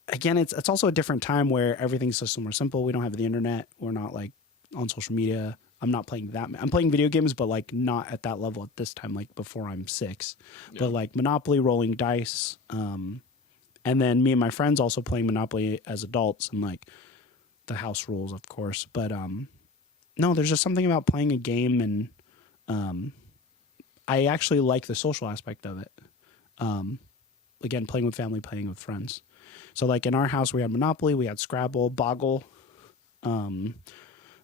again, it's also a different time where everything's just more simple. We don't have the internet. We're not like on social media. I'm not playing that. I'm playing video games, but like not at that level at this time, like before I'm 6. Yeah. But like Monopoly, rolling dice, and then me and my friends also playing Monopoly as adults, and like the house rules, of course. But no, there's just something about playing a game, and I actually like the social aspect of it. Again, playing with family, playing with friends. So like in our house, we had Monopoly, we had Scrabble, Boggle.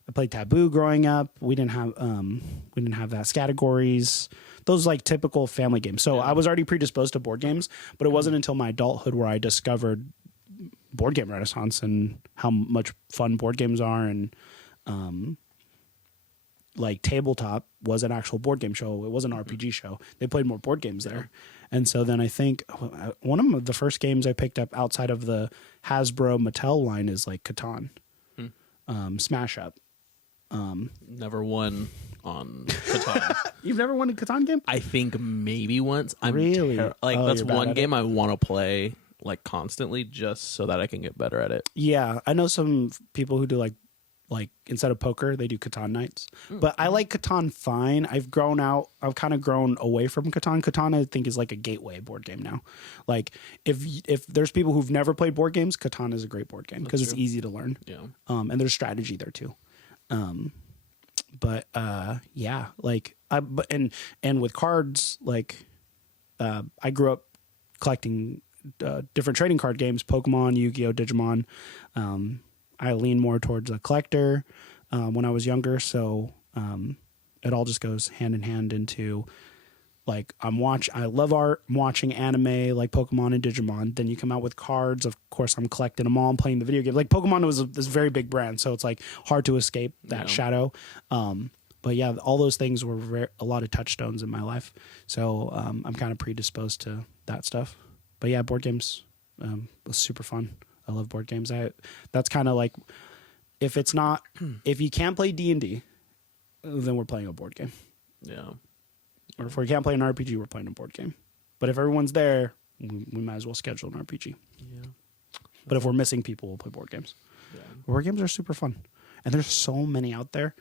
I played Taboo growing up. We didn't have that. Categories. Those like typical family games. So I was already predisposed to board games, but it wasn't until my adulthood where I discovered board game renaissance and how much fun board games are, and like Tabletop was an actual board game show. It was an RPG show. They played more board games there. And so then I think one of the first games I picked up outside of the Hasbro Mattel line is like Catan, Smash Up. Never won on Catan. You've never won a Catan game? I think maybe once. I'm really? that's one game I want to play like constantly just so that I can get better at it. Yeah, I know some people who do like instead of poker, they do Catan nights. But I like Catan fine. I've kind of grown away from Catan. Catan, I think, is like a gateway board game now. Like if there's people who've never played board games, Catan is a great board game because it's easy to learn. Yeah. And there's strategy there too. Yeah, like and with cards, like I grew up collecting different trading card games, Pokemon, Yu-Gi-Oh, Digimon. I lean more towards a collector when I was younger, so it all just goes hand in hand into like I love art, I'm watching anime like Pokemon and Digimon. Then you come out with cards. Of course, I'm collecting them all. I'm playing the video game. Like Pokemon was this very big brand, so it's like hard to escape that shadow. But yeah, all those things were a lot of touchstones in my life. So I'm kind of predisposed to that stuff. But yeah, board games was super fun. I love board games. That's kind of like if you can't play D&D, then we're playing a board game. Yeah. Or if we can't play an RPG, we're playing a board game. But if everyone's there, we might as well schedule an RPG. Yeah. But if we're missing people, we'll play board games. Yeah. Board games are super fun. And there's so many out there.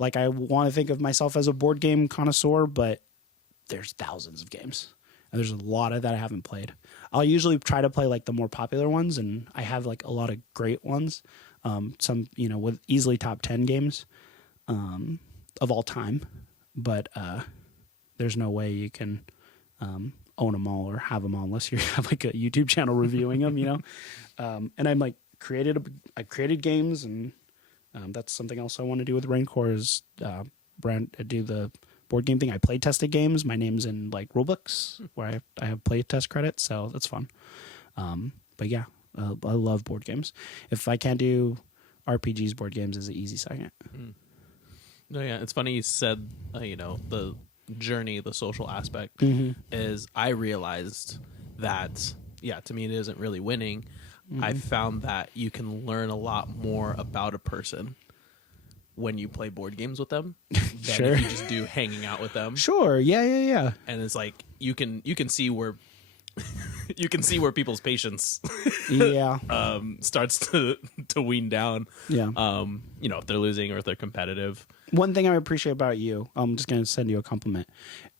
Like, I want to think of myself as a board game connoisseur, but there's thousands of games. And there's a lot of that I haven't played. I'll usually try to play, like, the more popular ones, and I have, like, a lot of great ones. Some, with easily top 10 games of all time. But there's no way you can own them all or have them all unless you have like a YouTube channel reviewing them, and I'm like I created games, and that's something else I want to do with Raincore is do the board game thing. I play tested games. My name's in like rulebooks where I have play test credits, so that's fun. But yeah, I love board games. If I can't do RPGs, board games is an easy second. No, yeah, it's funny you said the journey, the social aspect is I realized that to me it isn't really winning. I found that you can learn a lot more about a person when you play board games with them than if you just do hanging out with them. Sure. Yeah. And it's like you can see where you can see where people's patience starts to wean down. Yeah. If they're losing or if they're competitive. One thing I appreciate about you, I'm just going to send you a compliment.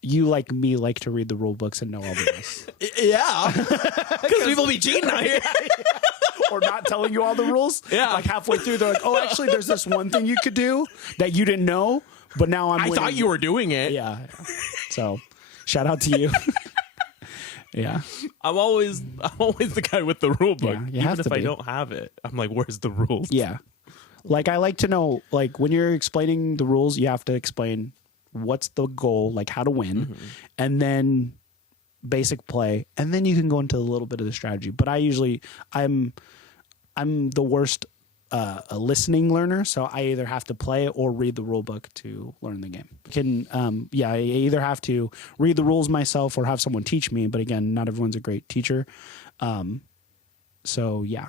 You, like me, like to read the rule books and know all the rules. Yeah. Because people be cheating out here. Or not telling you all the rules. Yeah. Like halfway through, they're like, oh, actually, there's this one thing you could do that you didn't know, but now I thought you were doing it. Yeah. So, shout out to you. Yeah. I'm always the guy with the rule book. Yeah, even if I don't have it. I'm like, where's the rules? Yeah. Like, I like to know, like, when you're explaining the rules, you have to explain what's the goal, like how to win, and then basic play, and then you can go into a little bit of the strategy. But I'm the worst a listening learner, so I either have to play or read the rule book to learn the game. I either have to read the rules myself or have someone teach me, but again, not everyone's a great teacher. So yeah.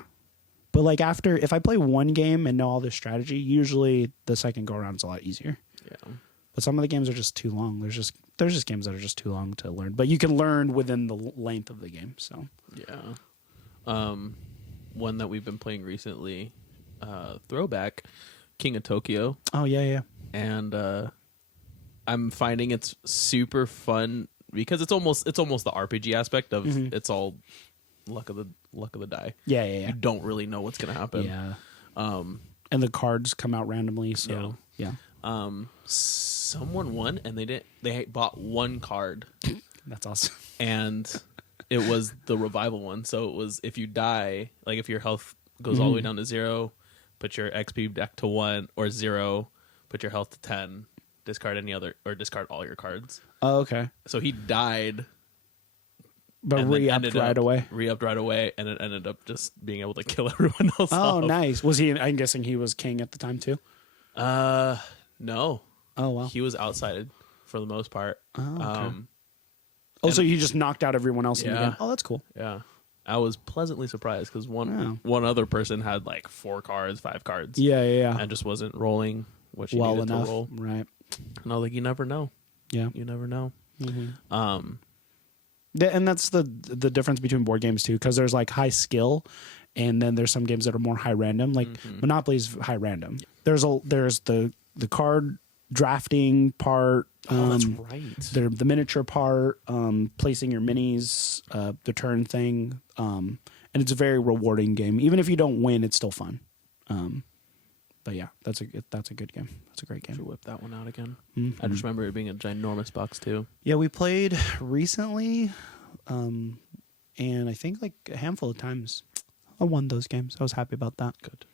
But like if I play one game and know all this strategy, usually the second go around is a lot easier. Yeah. But some of the games are just too long. There's just games that are just too long to learn. But you can learn within the length of the game. So yeah. one that we've been playing recently, Throwback, King of Tokyo. Oh yeah. And I'm finding it's super fun because it's almost the RPG aspect of it's all luck of the die. Yeah. You don't really know what's gonna happen. Yeah. And the cards come out randomly, so yeah. Someone won and they bought one card. That's awesome. And it was the revival one. So it was if you die, like if your health goes all the way down to 0, put your XP back to 1 or 0, put your health to 10, discard discard all your cards. Oh, okay. So he died, but re-upped right away. Re-upped right away, and it ended up just being able to kill everyone else. Oh, off. nice. Was he? I'm guessing he was king at the time too. No. Oh wow. He was outside for the most part. Oh, okay. So he just knocked out everyone else in the game. Oh, that's cool. Yeah. I was pleasantly surprised because one other person had like 4 cards, 5 cards. Yeah. And just wasn't rolling what she well needed enough. to roll. Right. And I was like, you never know. Yeah. You never know. And that's the difference between board games too, because there's like high skill, and then there's some games that are more high random. Like Monopoly's high random. There's the card drafting part. That's right. The miniature part, placing your minis, the turn thing, and it's a very rewarding game. Even if you don't win, it's still fun. But yeah, that's a good game. That's a great game. Should whip that one out again. I just remember it being a ginormous box too. Yeah, we played recently, and I think like a handful of times. I won those games. I was happy about that. Good.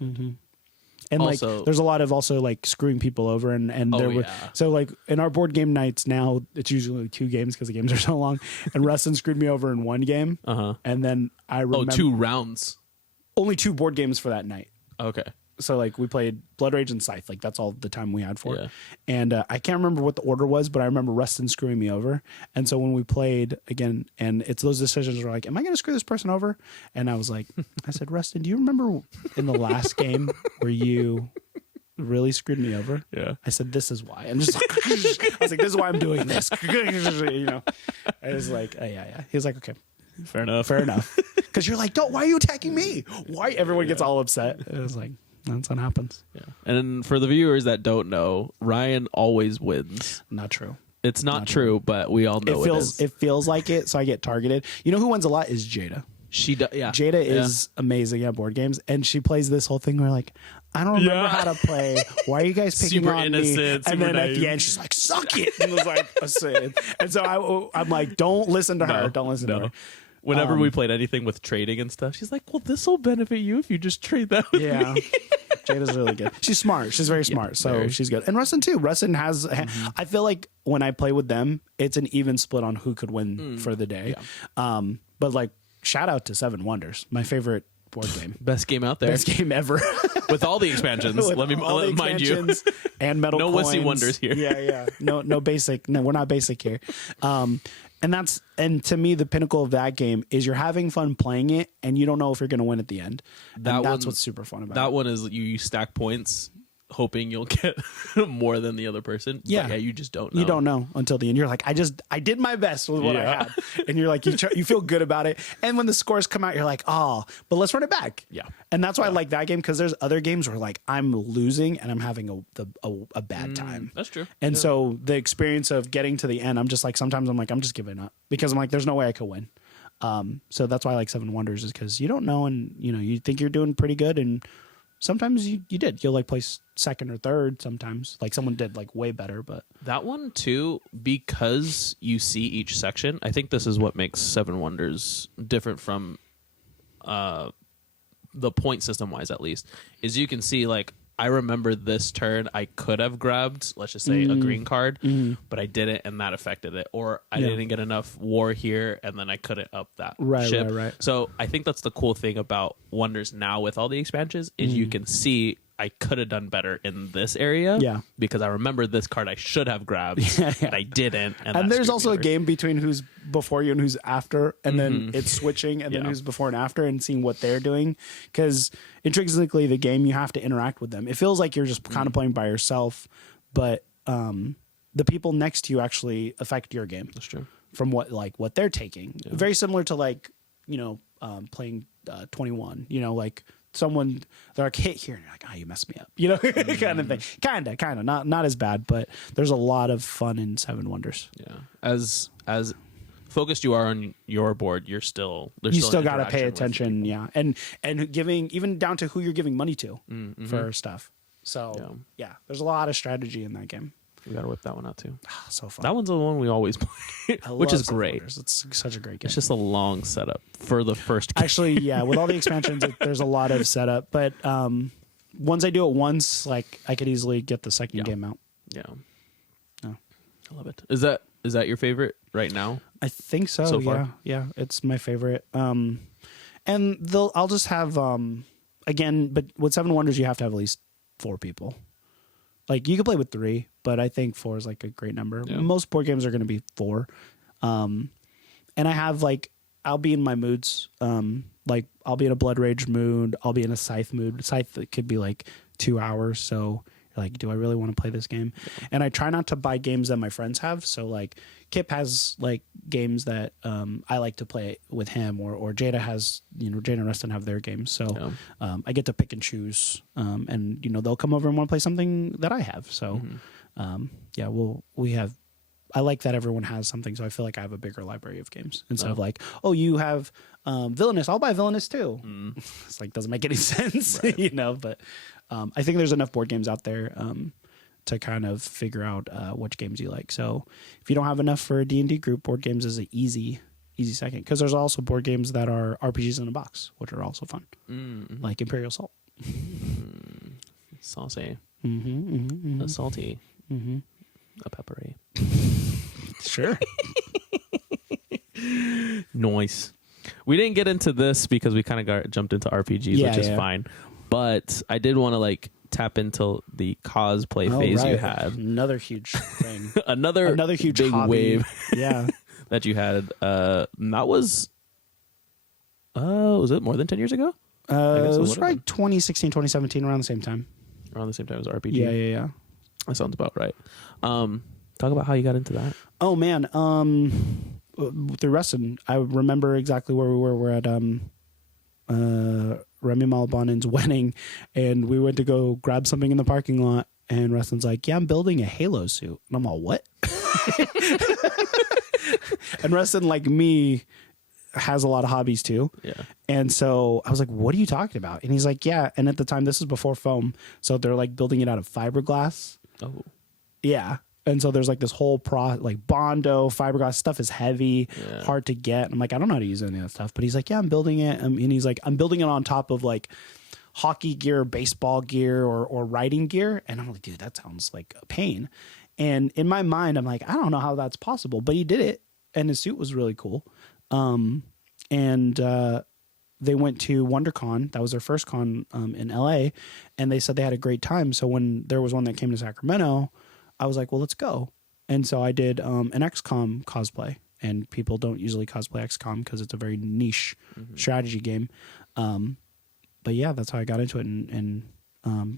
Mm-hmm. And also, like, there's a lot of also like screwing people over, and there were so like in our board game nights now, it's usually 2 games because the games are so long. And Rustin screwed me over in 1 game, and then I remember 2 rounds, only 2 board games for that night. Okay. So like we played Blood Rage and Scythe, like that's all the time we had for it. Yeah. And I can't remember what the order was, but I remember Rustin screwing me over. And so when we played again, and it's those decisions were like, am I going to screw this person over? And I was like, I said, Rustin, do you remember in the last game where you really screwed me over? Yeah. I said, this is why. I'm just like, I was like, this is why I'm doing this. You know, I was like, oh, yeah. He was like, okay. Fair enough. Because you're like, why are you attacking me? Why? Everyone gets all upset. It was like, that's what happens. Yeah. And for the viewers that don't know, Ryan always wins. Not true. It's not true, but we all know it feels like it, so I get targeted. You know who wins a lot is Jada. She does. Yeah. Jada is amazing at board games, and she plays this whole thing where like, I don't remember how to play. Why are you guys picking super on innocent, me? And then at the end, she's like, suck it. And it was like a sin. And so I'm like, don't listen to her. Don't listen to her. Whenever we played anything with trading and stuff, she's like, well, this will benefit you if you just trade that with me. Jada's really good. She's smart. She's very smart. So she's good. And Rustin too. Rustin has, I feel like when I play with them, it's an even split on who could win for the day. Yeah. But like, shout out to Seven Wonders, my favorite board game. Best game out there. Best game ever. With all the expansions. Let me mind you. And metal no coins. Wussy Wonders here. Yeah. No basic. No, we're not basic here. And to me, the pinnacle of that game is you're having fun playing it, and you don't know if you're going to win at the end. That's what's super fun about it. That one is you stack points, hoping you'll get more than the other person. Yeah, you just don't know. You don't know until the end. You're like, I did my best with what I had, and you're like, you feel good about it. And when the scores come out, you're like, oh, but let's run it back. Yeah, and that's why I like that game, because there's other games where like I'm losing and I'm having a bad time. That's true. And so the experience of getting to the end, I'm just like, sometimes I'm like, I'm just giving up because I'm like, there's no way I could win. So that's why I like Seven Wonders, is because you don't know, and you think you're doing pretty good, and sometimes you did. You'll like place second or third sometimes. Like someone did like way better, but that one too, because you see each section, I think this is what makes Seven Wonders different from the point system wise, at least, is you can see like, I remember this turn I could have grabbed, let's just say, a green card, but I didn't, and that affected it. Or I didn't get enough war here, and then I couldn't up that ship. Right. So I think that's the cool thing about Wonders now with all the expansions, is you can see I could have done better in this area. Yeah. Because I remember this card I should have grabbed, and I didn't. And there's also a game between who's before you and who's after, and then it's switching, and then who's before and after, and seeing what they're doing. Because intrinsically, the game, you have to interact with them. It feels like you're just kind of playing by yourself, but the people next to you actually affect your game. That's true. From what they're taking. Yeah. Very similar to like, playing 21. You know, like someone they're like hit here, and you're like, you messed me up. You know, kind of thing. Kind of not as bad, but there's a lot of fun in Seven Wonders. Yeah, as focused you are on your board, you still got to pay attention. Yeah, and giving even down to who you're giving money to for stuff. So yeah, there's a lot of strategy in that game. We got to whip that one out too. So fun. That one's the one we always play, which is great. It's such a great game. It's just a long setup for the first game. Actually, yeah, with all the expansions, there's a lot of setup. But once I do it once, like I could easily get the second game out. Yeah. No. I love it. Is that your favorite right now? I think so. So far? Yeah, it's my favorite. And I'll just have again, but with Seven Wonders, you have to have at least 4 people. Like you can play with 3, but I think 4 is like a great number. Yeah. Most board games are going to be 4. And I have like, I'll be in my moods. Like I'll be in a Blood Rage mood. I'll be in a Scythe mood. Scythe could be like 2 hours. So you're like, do I really want to play this game? Yeah. And I try not to buy games that my friends have. So like Kip has like games that I like to play with him, or Jada has, Jada and Rustin have their games. So I get to pick and choose, and they'll come over and want to play something that I have. So I like that everyone has something. So I feel like I have a bigger library of games instead of like, oh, you have Villainous, I'll buy Villainous too. It's like, doesn't make any sense, right. But I think there's enough board games out there to kind of figure out which games you like. So if you don't have enough for a D&D group, board games is an easy second, because there's also board games that are RPGs in a box, which are also fun, like Imperial Assault. Saucy. A salty. A peppery. Sure. Nice. We didn't get into this because we kind of jumped into RPGs, which is fine. But I did want to like tap into the cosplay phase you had. Another huge thing. another huge big hobby. wave. Yeah. That you had. That was it more than 10 years ago? It was like 2016, 2017, around the same time. Around the same time as RPG. Yeah. That sounds about right. Talk about how you got into that. Oh man. Through Rustin, I remember exactly where we were. We're at Remy Malabonen's wedding, and we went to go grab something in the parking lot, and Rustin's like, yeah, I'm building a Halo suit. And I'm all, what? And Rustin, like me, has a lot of hobbies too. Yeah. And so I was like, what are you talking about? And he's like, yeah. And at the time, this is before foam. So they're like building it out of fiberglass. Oh. Yeah. And so there's like this whole like Bondo, fiberglass stuff is heavy, hard to get. And I'm like, I don't know how to use any of that stuff. But he's like, yeah, I'm building it. And he's like, I'm building it on top of like hockey gear, baseball gear, or riding gear. And I'm like, dude, that sounds like a pain. And in my mind, I'm like, I don't know how that's possible. But he did it. And his suit was really cool. And they went to WonderCon. That was their first con in LA. And they said they had a great time. So when there was one that came to Sacramento, I was like, well, let's go. And so I did an XCOM cosplay. And people don't usually cosplay XCOM because it's a very niche strategy game. But yeah, that's how I got into it. And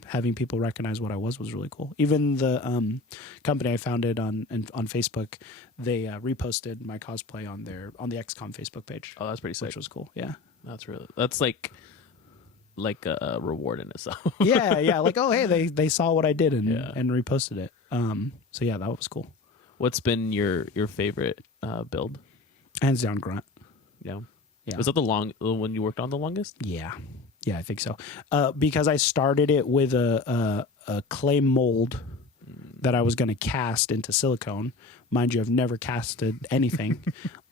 having people recognize what I was really cool. Even the company I founded on Facebook, they reposted my cosplay on the XCOM Facebook page. Oh, that's pretty sick. Which was cool. Yeah, that's like a reward in itself. yeah. Like, oh, hey, they saw what I did and reposted it. So yeah, that was cool. What's been your favorite build? Hands down, Grunt. Yeah. Was that the one you worked on the longest? Yeah, I think so. Because I started it with a clay mold that I was going to cast into silicone. Mind you, I've never casted anything.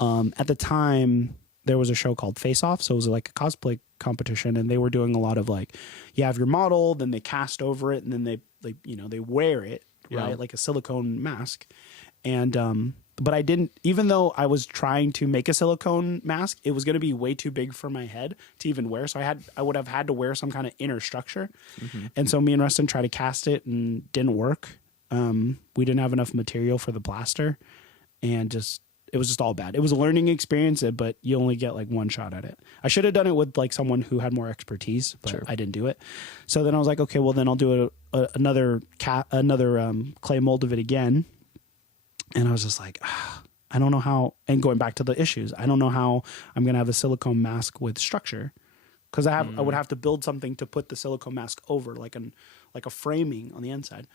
At the time, there was a show called Face Off, so it was like a cosplay competition, and they were doing a lot of like, you have your model, then they cast over it, and then they wear it, right, like a silicone mask. And but I didn't, even though I was trying to make a silicone mask, it was going to be way too big for my head to even wear. So I would have had to wear some kind of inner structure. And so me and Rustin tried to cast it and didn't work. We didn't have enough material for the blaster, and it was just all bad. It was a learning experience, but you only get like one shot at it. I should have done it with like someone who had more expertise, but I didn't do it. So then I was like, okay, well then I'll do another clay mold of it again. And I was just like, I don't know how, and going back to the issues, I don't know how I'm going to have a silicone mask with structure. because I would have to build something to put the silicone mask over, like a framing on the inside.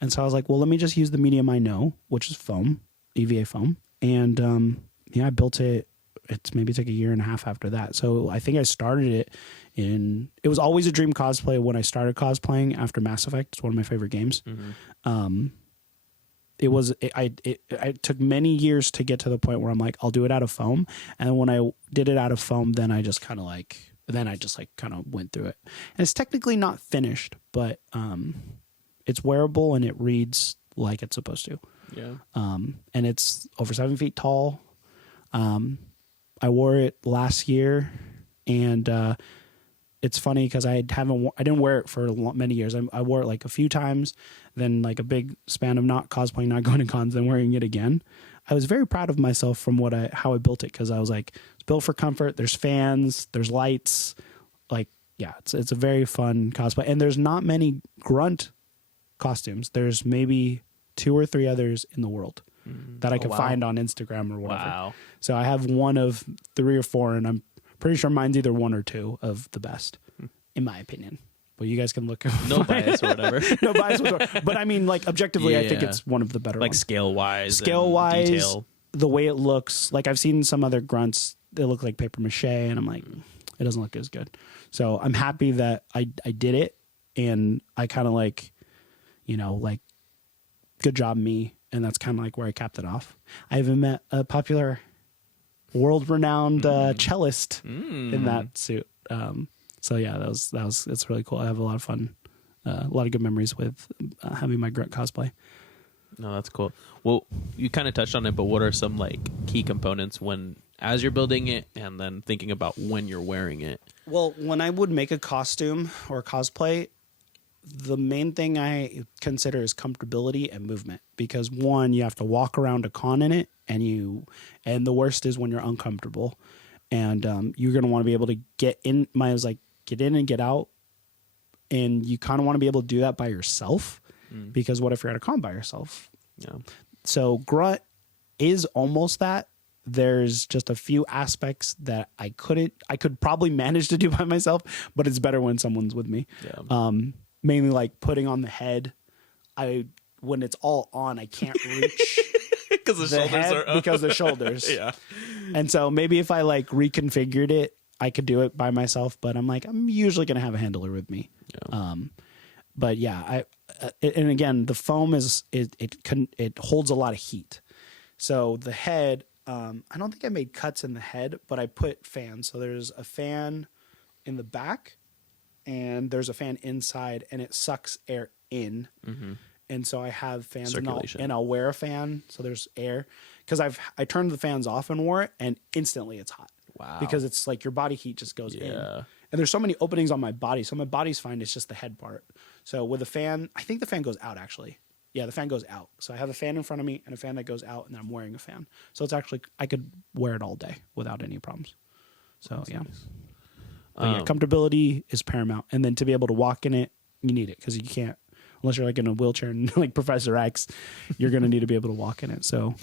And so I was like, well, let me just use the medium I know, which is foam, EVA foam. And I built it. Maybe took a year and a half after that. So I think I started it it was always a dream cosplay when I started cosplaying after Mass Effect. It's one of my favorite games. It took many years to get to the point where I'm like, I'll do it out of foam. And when I did it out of foam, then I just kind of went through it. And it's technically not finished, but it's wearable and it reads like it's supposed to. Yeah. And it's over 7 feet tall. I wore it last year, and it's funny because I didn't wear it for many years. I wore it like a few times, then like a big span of not cosplaying, not going to cons, then wearing it again. I was very proud of myself from how I built it, because I was like, it's built for comfort. There's fans, there's lights, like it's a very fun cosplay, and there's not many grunt costumes. There's maybe 2 or 3 others in the world that I could find on Instagram or whatever. Wow. So I have one of 3 or 4, and I'm pretty sure mine's either 1 or 2 of the best, in my opinion. But you guys can look. No bias or whatever. No bias whatsoever. But I mean, like, objectively, I think it's one of the better ones. Scale-wise. Scale-wise, detail. the way it looks. Like, I've seen some other grunts, they look like paper mache, and I'm like, it doesn't look as good. So I'm happy that I did it, and I kind of like, good job me. And that's kind of like where I capped it off. I even met a popular, world-renowned cellist in that suit. So yeah, it's really cool. I have a lot of fun, a lot of good memories with having my grunt cosplay. No, that's cool. Well, you kind of touched on it, but what are some like key components as you're building it, and then thinking about when you're wearing it? Well, when I would make a costume or cosplay, the main thing I consider is comfortability and movement, because one, you have to walk around a con in it, and the worst is when you're uncomfortable, and you're going to want to be able to get in and get out, and you kind of want to be able to do that by yourself, because what if you're at a con by yourself? Yeah. So grunt is almost that. There's just a few aspects that I could probably manage to do by myself, but it's better when someone's with me. Yeah. Mainly like putting on the head. When it's all on, I can't reach because the shoulders head are up. because the shoulders. Yeah. And so maybe if I like reconfigured it, I could do it by myself, but I'm usually going to have a handler with me. Yeah. But yeah, and again, the foam it holds a lot of heat. So the head, I don't think I made cuts in the head, but I put fans. So there's a fan in the back, and there's a fan inside, and it sucks air in. And so I have fans, Circulation. and I'll wear a fan so there's air, because I turned the fans off and wore it, and instantly it's hot. Wow. Because it's like your body heat just goes in. Yeah. And there's so many openings on my body, so my body's fine. It's just the head part. So with a fan, I think the fan goes out, actually. Yeah, the fan goes out. So I have a fan in front of me and a fan that goes out, and then I'm wearing a fan. So it's actually, I could wear it all day without any problems. So that's nice. But yeah, comfortability is paramount. And then to be able to walk in it, you need it, because you can't, unless you're like in a wheelchair and like Professor X, you're going to need to be able to walk in it. So,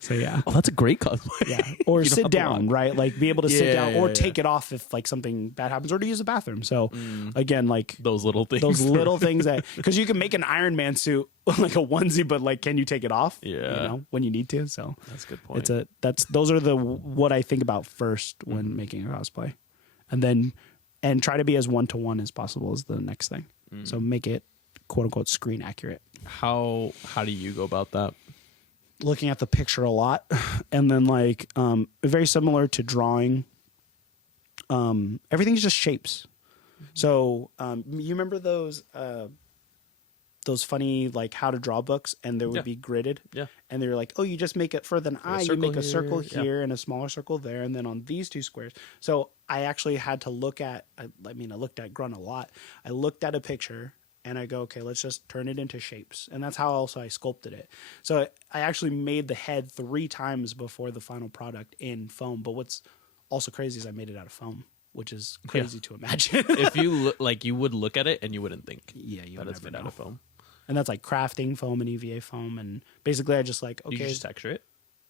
so yeah. Oh, that's a great cosplay. Yeah. Or sit down, right? Like be able to sit down, or take it off if like something bad happens, or to use the bathroom. So again, like those little things. That, because you can make an Iron Man suit like a onesie, but like, can you take it off? Yeah. When you need to. So that's a good point. Those are what I think about first when making a cosplay, and try to be as one-to-one as possible is the next thing. So make it quote unquote screen accurate. How do you go about that? Looking at the picture a lot, and then like very similar to drawing. Everything's just shapes. So you remember those funny like how to draw books, and there would be gridded. Yeah. And they're like, oh, you just make it for an eye, you make a circle here yeah. and a smaller circle there, and then on these 2 squares. So I actually had to look at. I looked at grunt a lot. I looked at a picture, and I go, okay, let's just turn it into shapes. And that's how also I sculpted it. So I actually made the head 3 times before the final product in foam. But what's also crazy is I made it out of foam, which is crazy to imagine. If you you would look at it and you wouldn't think. Yeah, you that would it's never made know. out of foam. And that's like crafting foam and EVA foam. And basically I just like, okay. You just texture it?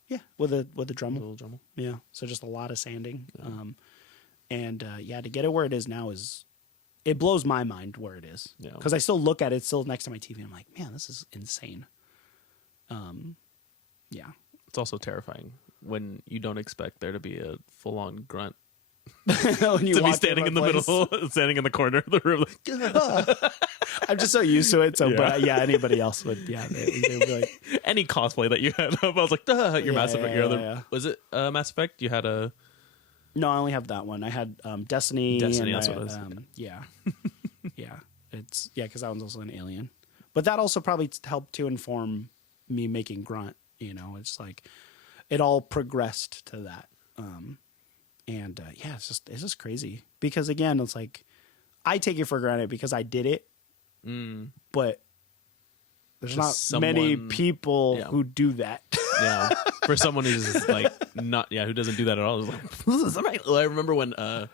Yeah, with a Dremel. A little Dremel. Yeah, so just a lot of sanding. Yeah. And to get it where it is now it blows my mind where it is. Yeah. Because I still look at it still next to my TV and I'm like, man, this is insane. Yeah. It's also terrifying when you don't expect there to be a full-on grunt When you to be walk standing in the place. middle, standing in the corner of the room. Like, I'm just so used to it. So, Yeah. but anybody else would, they would be like, any cosplay that you had up, I was like, duh, your Mass Effect, your other. yeah. Was it Mass Effect? You had a. no, I only have that one. I had Destiny. Destiny, and that's I what it had, was. Yeah. Yeah. Because that one's also an Alien. But that also probably helped to inform me making Grunt. It's like it all progressed to that. It's just crazy. Because again, it's like I take it for granted because I did it. But there's Just not many people who do that. Yeah, for someone who's like not, who doesn't do that at all. It's like, this is amazing. I remember when, oh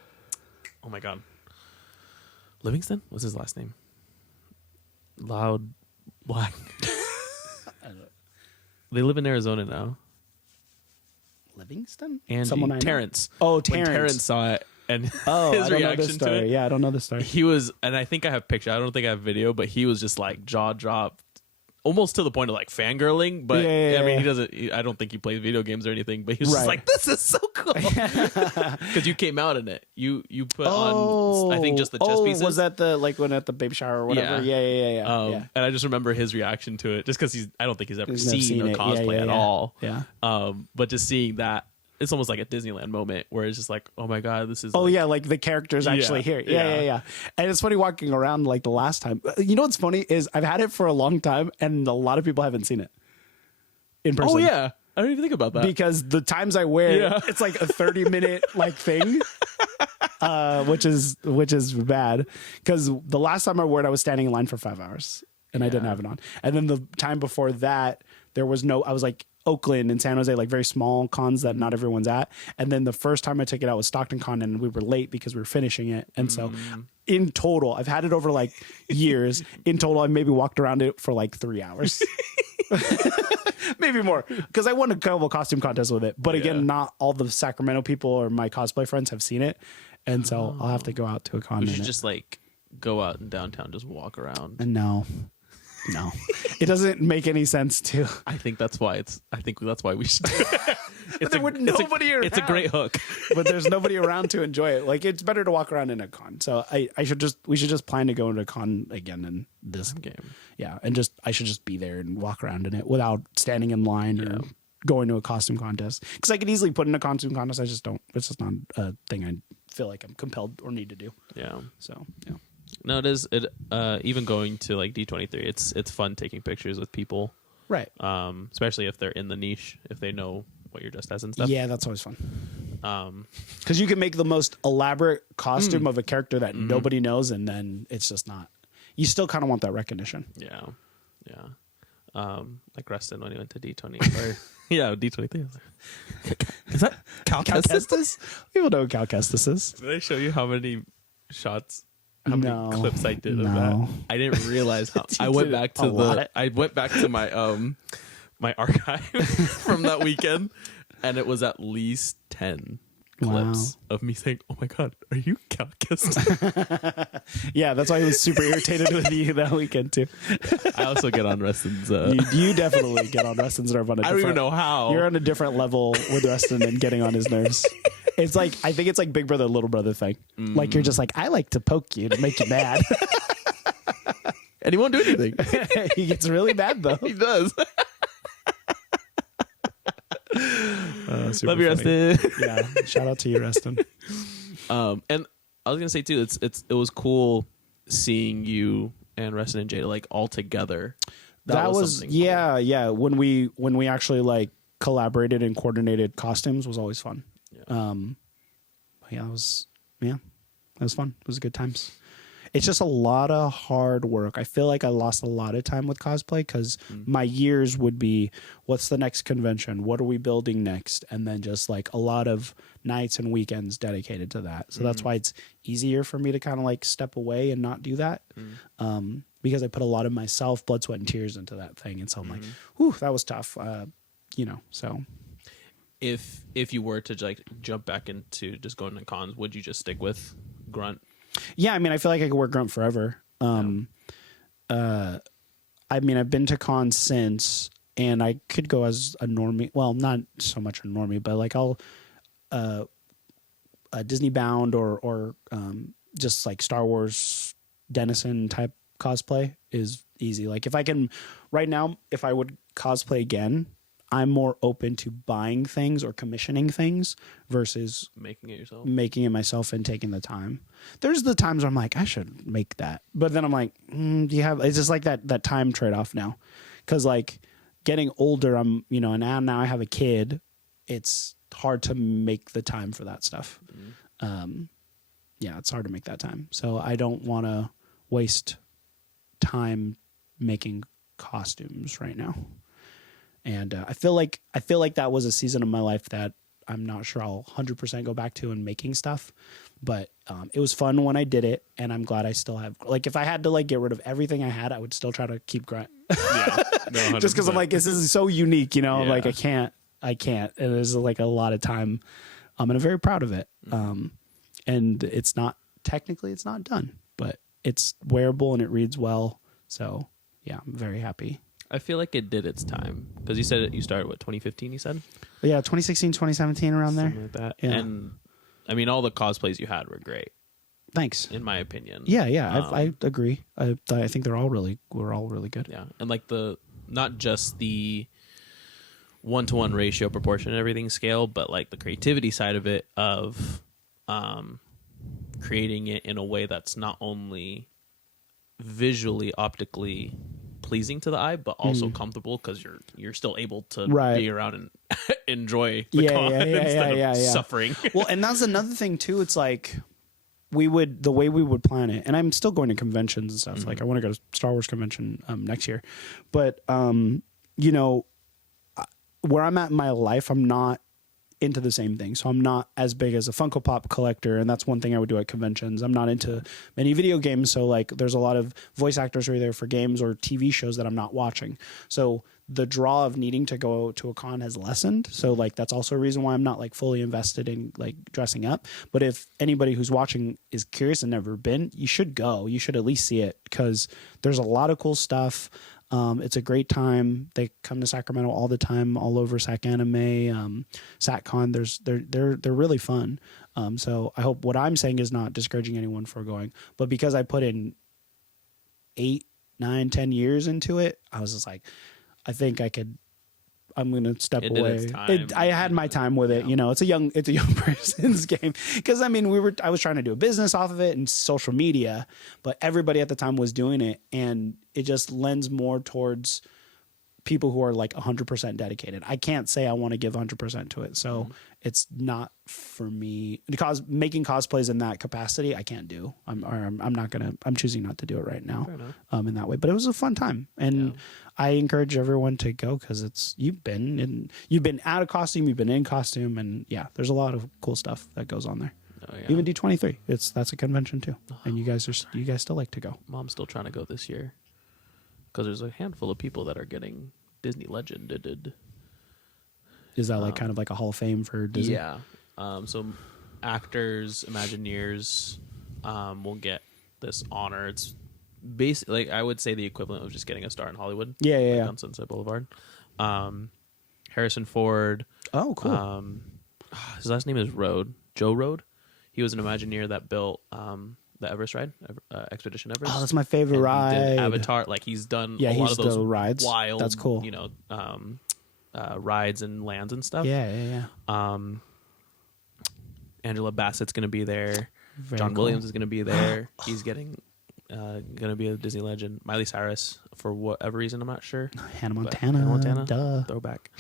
my god, Livingston, what's his last name? Loud Black. They live in Arizona now. Livingston? And Someone I know? Terrence. Oh, Terrence. When Terrence saw it and his I don't know reaction this to story. it. Yeah, I don't know the story. He was, and I think I have picture. I don't think I have video, but he was just like jaw dropped, almost to the point of like fangirling. But I mean, he doesn't. I don't think he plays video games or anything. But he was just like, "This is so cool," because you came out in it. You put on, I think, just the chest pieces. Was that when at the baby shower or whatever? Yeah. And I just remember his reaction to it, just because I don't think he's ever He's never seen a it. cosplay at all. Yeah. But just seeing that. It's almost like a Disneyland moment where it's just like, oh my god, this is. Like the character's actually here. Yeah. And it's funny walking around like the last time. You know what's funny is I've had it for a long time, and a lot of people haven't seen it in person. Oh yeah, I didn't even think about that because the times I wear it, it's like a 30-minute like thing, which is bad. Because the last time I wore it, I was standing in line for 5 hours, and I didn't have it on. And then the time before that, there was no. I was like. Oakland and San Jose, like very small cons that not everyone's at. And then the first time I took it out was Stockton Con, and we were late because we were finishing it. And so in total, I've had it over like years. In total, I maybe walked around it for like 3 hours. Maybe more. Because I won a couple costume contests with it. But again, not all the Sacramento people or my cosplay friends have seen it. And so I'll have to go out to a con. We should just like go out in downtown, just walk around. And no, it doesn't make any sense to. I think that's why we should do it. But there would nobody around. It's a great hook. But there's nobody around to enjoy it. Like it's better to walk around in a con. So we should just plan to go into a con again in this game. Yeah, and I should just be there and walk around in it without standing in line or going to a costume contest. Because I could easily put in a costume contest. I just don't. It's just not a thing I feel like I'm compelled or need to do. Yeah. So yeah. No, it is. Even going to like D23, it's fun taking pictures with people, right? Especially if they're in the niche, if they know what you're dressed as and stuff. Yeah, that's always fun. Because you can make the most elaborate costume of a character that nobody knows, and then it's just not. You still kind of want that recognition. Yeah. Like Rustin when he went to D20. D23. Is that Cal Kestis? People know what Cal Kestis is. Did I show you how many shots? How many clips I did of that? I didn't realize how. I went back to my my archive from that weekend, and it was at least 10 clips of me saying, "Oh my god, are you Cal Kestis?" Yeah, that's why I was super irritated with you that weekend too. I also get on Rustin's. You definitely get on Rustin's nerve on a different. I don't even know how. You're on a different level with Rustin and getting on his nerves. It's like I think it's like Big Brother, Little Brother thing. Like you're just like, I like to poke you to make you mad. And he won't do anything. He gets really mad though. He does. Love you, funny. Rustin. Yeah, shout out to you, Rustin. And I was gonna say too, it was cool seeing you and Rustin and Jada like all together. That was cool. Yeah. When we actually like collaborated and coordinated costumes was always fun. It was fun. It was good times. It's just a lot of hard work. I feel like I lost a lot of time with cosplay because my years would be, what's the next convention? What are we building next? And then just like a lot of nights and weekends dedicated to that. So that's why it's easier for me to kind of like step away and not do that. Because I put a lot of myself, blood, sweat, and tears into that thing. And so I'm like, whew, that was tough. So. if you were to like jump back into just going to cons, would you just stick with Grunt? Yeah, I mean, I feel like I could wear Grunt forever. I mean, I've been to cons since, and I could go as a normie. Well, not so much a normie, but like I'll Disney bound or just like Star Wars Denizen type cosplay is easy. Like if I can right now, if I would cosplay again, I'm more open to buying things or commissioning things versus Making it myself and taking the time. There's the times where I'm like, I should make that, but then I'm like, do you have? It's just like that time trade off now, because like getting older, I'm and now I have a kid. It's hard to make the time for that stuff. Yeah, it's hard to make that time. So I don't want to waste time making costumes right now. And I feel like that was a season of my life that I'm not sure I'll 100% go back to in making stuff. But it was fun when I did it, and I'm glad I still have. Like, if I had to like get rid of everything I had, I would still try to keep Grunt. Yeah, no, just because I'm like, this is so unique, Yeah. Like I can't. And there's like a lot of time. And I'm very proud of it. And it's not done, but it's wearable and it reads well. So yeah, I'm very happy. I feel like it did its time because you said you started 2015. You said, yeah, 2016, 2017, around there, something like that. Yeah. And I mean, all the cosplays you had were great. Thanks. In my opinion. Yeah, I agree. I think we're all really good. Yeah, and like not just the 1-to-1 ratio, proportion, and everything scale, but like the creativity side of it, of creating it in a way that's not only visually, optically pleasing to the eye, but also comfortable, because you're still able to be around and enjoy the con instead of suffering. Well, and that's another thing too. It's like the way we would plan it, and I'm still going to conventions and stuff. Like I want to go to Star Wars convention next year, but where I'm at in my life, I'm not into the same thing. So I'm not as big as a Funko Pop collector, and that's one thing I would do at conventions. I'm not into many video games, so like there's a lot of voice actors who are there for games or TV shows that I'm not watching. So the draw of needing to go to a con has lessened. So like that's also a reason why I'm not like fully invested in like dressing up. But if anybody who's watching is curious and never been, you should go. You should at least see it, because there's a lot of cool stuff. It's a great time. They come to Sacramento all the time, all over Sac Anime, SatCon. They're really fun. So I hope what I'm saying is not discouraging anyone for going, but because I put in 8, 9, 10 years into it, I was just like, I think I'm going to step away. I had my time with it. It's a young person's game. Because I mean, I was trying to do a business off of it and social media, but everybody at the time was doing it, and it just lends more towards people who are like 100% dedicated. I can't say I want to give 100% to it, so it's not for me. Because making cosplays in that capacity, I can't do. I'm choosing not to do it right now. In that way. But it was a fun time, and I encourage everyone to go, because you've been out of costume, you've been in costume, and yeah, there's a lot of cool stuff that goes on there. Oh, yeah. Even D23, that's a convention too, and you guys still like to go. Mom's still trying to go this year, because there's a handful of people that are getting Disney Legended. Is that like kind of like a Hall of Fame for Disney? Yeah. So actors, Imagineers will get this honor. It's basically, like, I would say the equivalent of just getting a star in Hollywood. Yeah. On Sunset Boulevard. Harrison Ford. Oh, cool. His last name is Joe Road. He was an Imagineer that built the Everest ride, Expedition Everest. Oh, that's my favorite ride. He did Avatar. Like, he's done a lot of those rides. Wild, that's cool. Rides and lands and stuff. Yeah. Angela Bassett's going to be there. Very John cool. Williams is going to be there. He's going to be a Disney legend. Miley Cyrus, for whatever reason, I'm not sure. Hannah Montana. Duh. Throwback.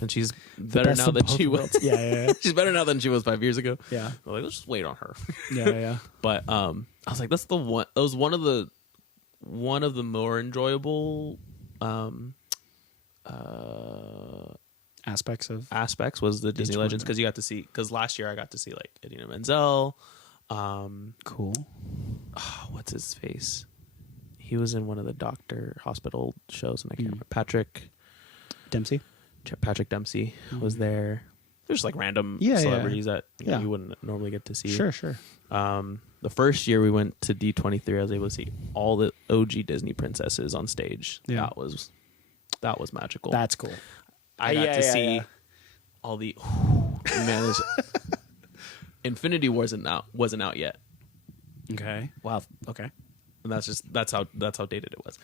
And she's better now than she was. Yeah. She's better now than she was 5 years ago. Yeah. I'm like, let's just wait on her. Yeah. But I was like, that's the one. That was one of the more enjoyable aspects was the Disney Legends, because you got to see. Because last year I got to see like Idina Menzel. Cool. What's his face? He was in one of the Doctor Hospital shows, and I can't remember. Patrick Dempsey was there. there's like random Yeah, celebrities that Yeah. you wouldn't normally get to see. Sure. The first year we went to D23, I was able to see all the OG Disney princesses on stage. Yeah. That was magical. That's cool. I got to see all the man. Infinity War wasn't out yet, Okay. Wow. Okay. and that's how dated it was.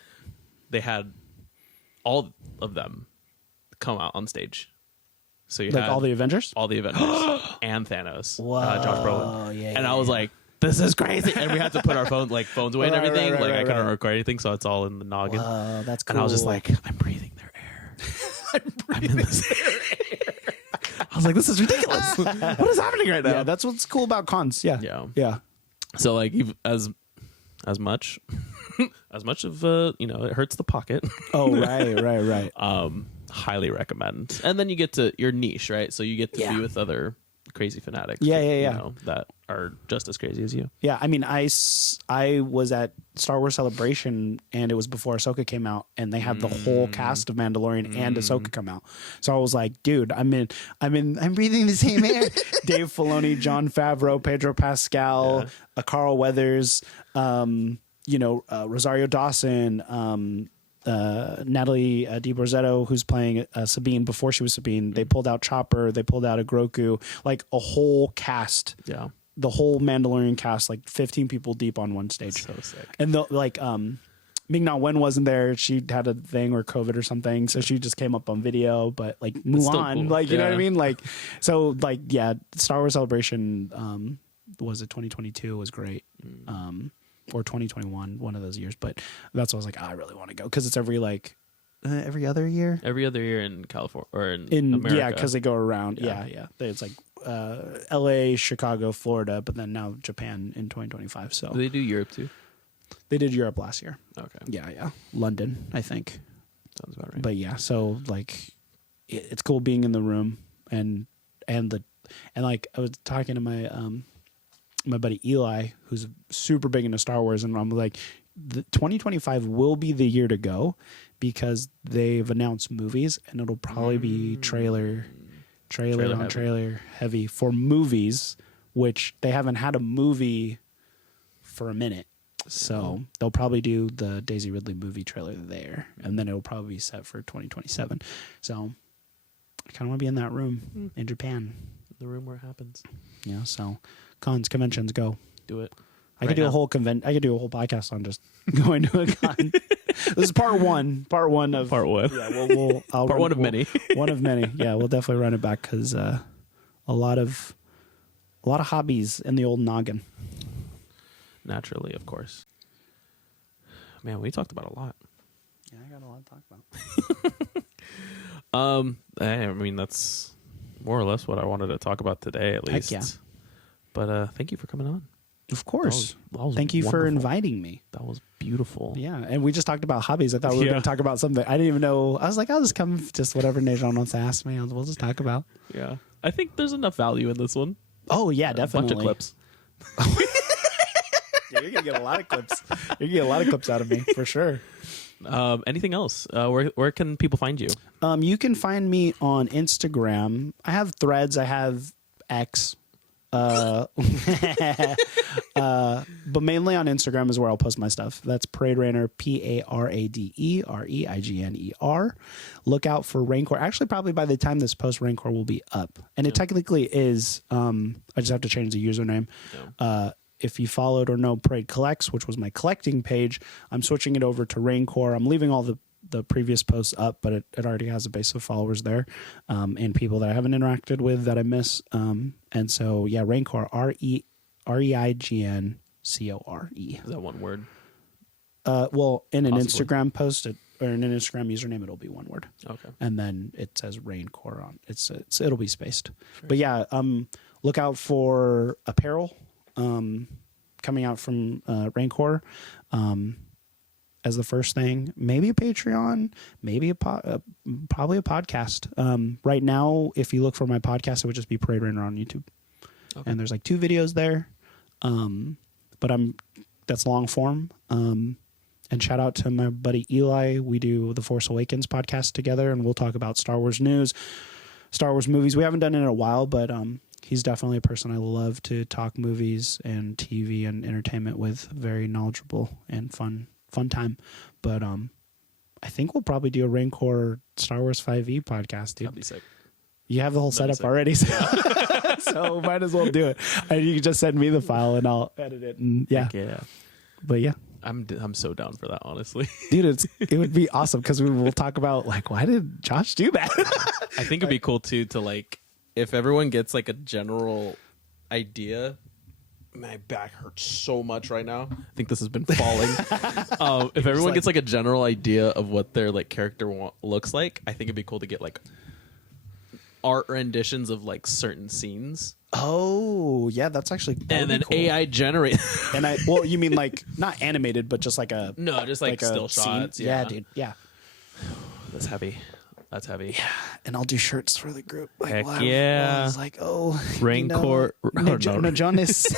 They had all of them come out on stage. So you Like had all the Avengers? and Thanos, Whoa. Josh Brolin, Yeah, and I was like, "This is crazy!" And we had to put our phones away and everything. Right, I couldn't right. record anything, so it's all in the noggin. That's cool. And I was just like, "I'm breathing their air. I'm in this air." I was like, "This is ridiculous. What is happening right now?" yeah, that's what's cool about cons. Yeah. Yeah. So like, as much of it hurts the pocket. Oh, right. Highly recommend. And then you get to your niche, right? So you get to be with other crazy fanatics. Yeah. You know, that are just as crazy as you. Yeah, I mean, I was at Star Wars Celebration, and it was before Ahsoka came out, and they had the whole cast of Mandalorian and Ahsoka come out. So I was like, dude, I'm breathing the same air. Dave Filoni, Jon Favreau, Pedro Pascal, Carl Weathers, Rosario Dawson, Natalie DiBorzetto, who's playing Sabine before she was Sabine. They pulled out Chopper. They pulled out a Grogu. Like a whole cast. Yeah. The whole Mandalorian cast, like 15 people deep on one stage. So sick. And Ming-Na Wen wasn't there. She had a thing or COVID or something, so she just came up on video. But like Mulan, cool. like you know what I mean? Like so, like Star Wars Celebration was it 2022 was great. Or 2021, one of those years. But that's what I was like, I really want to go because it's every other year. Every other year in California or in America. Yeah, because they go around. Yeah. It's like L.A., Chicago, Florida, but then now Japan in 2025. So Do they do Europe too? They did Europe last year. Okay. Yeah. London, I think. Sounds about right. But yeah, so like it's cool being in the room and like I was talking to my my buddy Eli, who's super big into Star Wars, and I'm like, 2025 will be the year to go because they've announced movies, and it'll probably be trailer heavy for movies, which they haven't had a movie for a minute. So they'll probably do the Daisy Ridley movie trailer there, and then it'll probably be set for 2027. So I kind of want to be in that room in Japan. The room where it happens. Yeah, so cons, conventions, go. Do it. I could do a whole I could do a whole podcast on just going to a con. This is part one. Part one. Yeah, part one of many. One of many. Yeah, we'll definitely run it back because a lot of hobbies in the old noggin. Naturally, of course. Man, we talked about a lot. Yeah, I got a lot to talk about. I mean, that's more or less what I wanted to talk about today, at least. Heck yeah. But thank you for coming on. Of course. That was Thank you for wonderful. inviting me. That was beautiful. Yeah, and we just talked about hobbies. I thought we were going to talk about something. I didn't even know. I was like, I'll just come, just whatever Najon wants to ask me. We'll just talk about. Yeah. I think there's enough value in this one. Oh, yeah, definitely. A bunch of clips. Yeah, you're going to get a lot of clips. You're going to get a lot of clips out of me, for sure. Anything else? Where can people find you? You can find me on Instagram. I have Threads. I have X. But mainly on Instagram is where I'll post my stuff. That's Parade Rainer, PARADEREIGNER. Look out for Rancor. Actually, probably by the time this post, Rancor will be up. And it technically is. I just have to change the username. Yeah. If you followed or know Parade Collects, which was my collecting page, I'm switching it over to Rancor. I'm leaving all the previous posts up, but it already has a base of followers there, and people that I haven't interacted with that I miss. And so, yeah, Rancor, REIGNCORE. Is that one word? Well, in an Possibly. Instagram post or in an Instagram username, it'll be one word. Okay. And then it says Rancor on it'll be spaced. Sure. But yeah, look out for apparel coming out from Rancor. As the first thing, maybe a Patreon, maybe probably a podcast. Right now, if you look for my podcast, it would just be Parade Rainer on YouTube. Okay. And there's like 2 videos there. But that's long form. And shout out to my buddy Eli. We do the Force Awakens podcast together, and we'll talk about Star Wars news, Star Wars movies. We haven't done it in a while, but he's definitely a person I love to talk movies and TV and entertainment with. Very knowledgeable and fun time. But I think we'll probably do a Rancor Star Wars 5e podcast, dude. That'd be sick. You have the whole setup already, so might as well do it. And you can just send me the file and I'll edit it. And yeah. But yeah. I'm so down for that, honestly. Dude, it would be awesome because we will talk about like, why did Josh do that? I think it'd be cool too to like, if everyone gets like a general idea. My back hurts so much right now. I think this has been falling. If everyone gets like a general idea of what their like character looks like, I think it'd be cool to get like art renditions of like certain scenes. Oh, yeah, that's actually and then cool. AI generate. And well, you mean like not animated, but just like a just like still shots. Yeah, dude. Yeah, that's heavy. That's heavy. Yeah, and I'll do shirts for the group. Like, heck yeah! I was like, oh, Rancor, Najonis,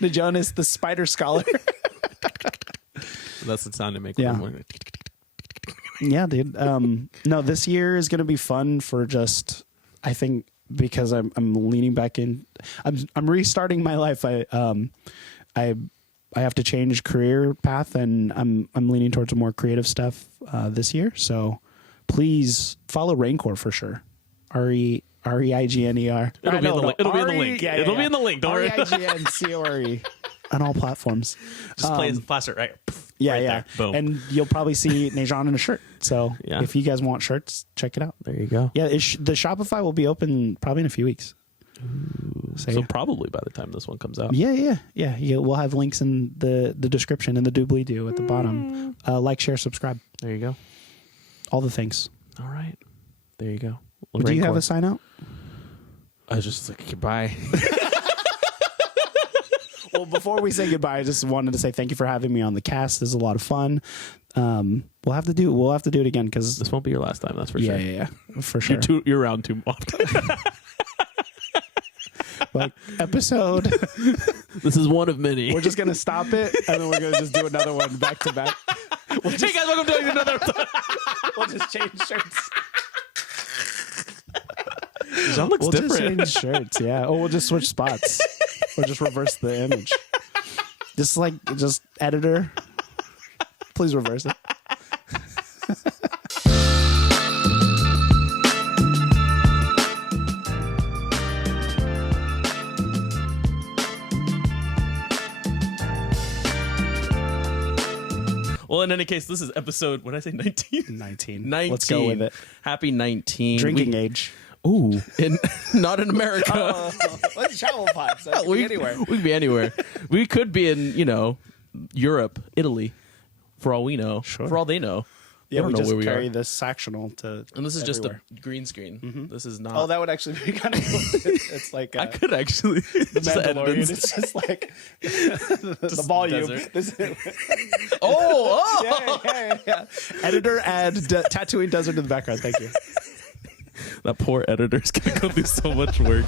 Najonis, the Spider Scholar. That's the sound to make. Yeah. Yeah, dude. No, this year is gonna be fun for just. I think because I'm leaning back in. I'm restarting my life. I have to change career path, and I'm leaning towards more creative stuff this year. So please follow Rancor for sure. REIGNER. It'll be in the link. It'll be in the link. Yeah, It'll be in the link. Don't worry. REIGNCORE on all platforms. Just play as a plaster, right? Yeah, right yeah. there. Boom. And you'll probably see Najon in a shirt. So if you guys want shirts, check it out. There you go. Yeah, the Shopify will be open probably in a few weeks. So probably by the time this one comes out. Yeah. We'll have links in the description and the doobly-doo at the bottom. Like, share, subscribe. There you go. All the things. All right. There you go. Do you have a sign out? I was just like, goodbye. Well, before we say goodbye, I just wanted to say thank you for having me on the cast. This is a lot of fun. We'll have to do it again because this won't be your last time. That's for sure. Yeah, for sure. You're around too often. Like episode. This is one of many. We're just gonna stop it and then we're gonna just do another one back to back. Hey guys, welcome to another. We'll just change shirts. That looks different. Just change shirts, yeah. Or we'll just switch spots. Or just reverse the image. Just editor. Please reverse it. Well, in any case, this is episode, what did I say, 19? 19. 19. Let's go with it. Happy 19. Drinking age. Ooh. Not in America. Let's travel pod. So we could be anywhere. We could be anywhere. We could be in, Europe, Italy, for all we know. Sure. For all they know. Yeah, don't we know just where we carry are. this sectional to And this is everywhere. just a green screen. Mm-hmm. This is not. Oh, that would actually be kind of cool. It's like I could actually. the Mandalorian. It's just like the volume. Yeah. Editor, add Tatooine Desert in the background. Thank you. That poor editor's going to go through so much work.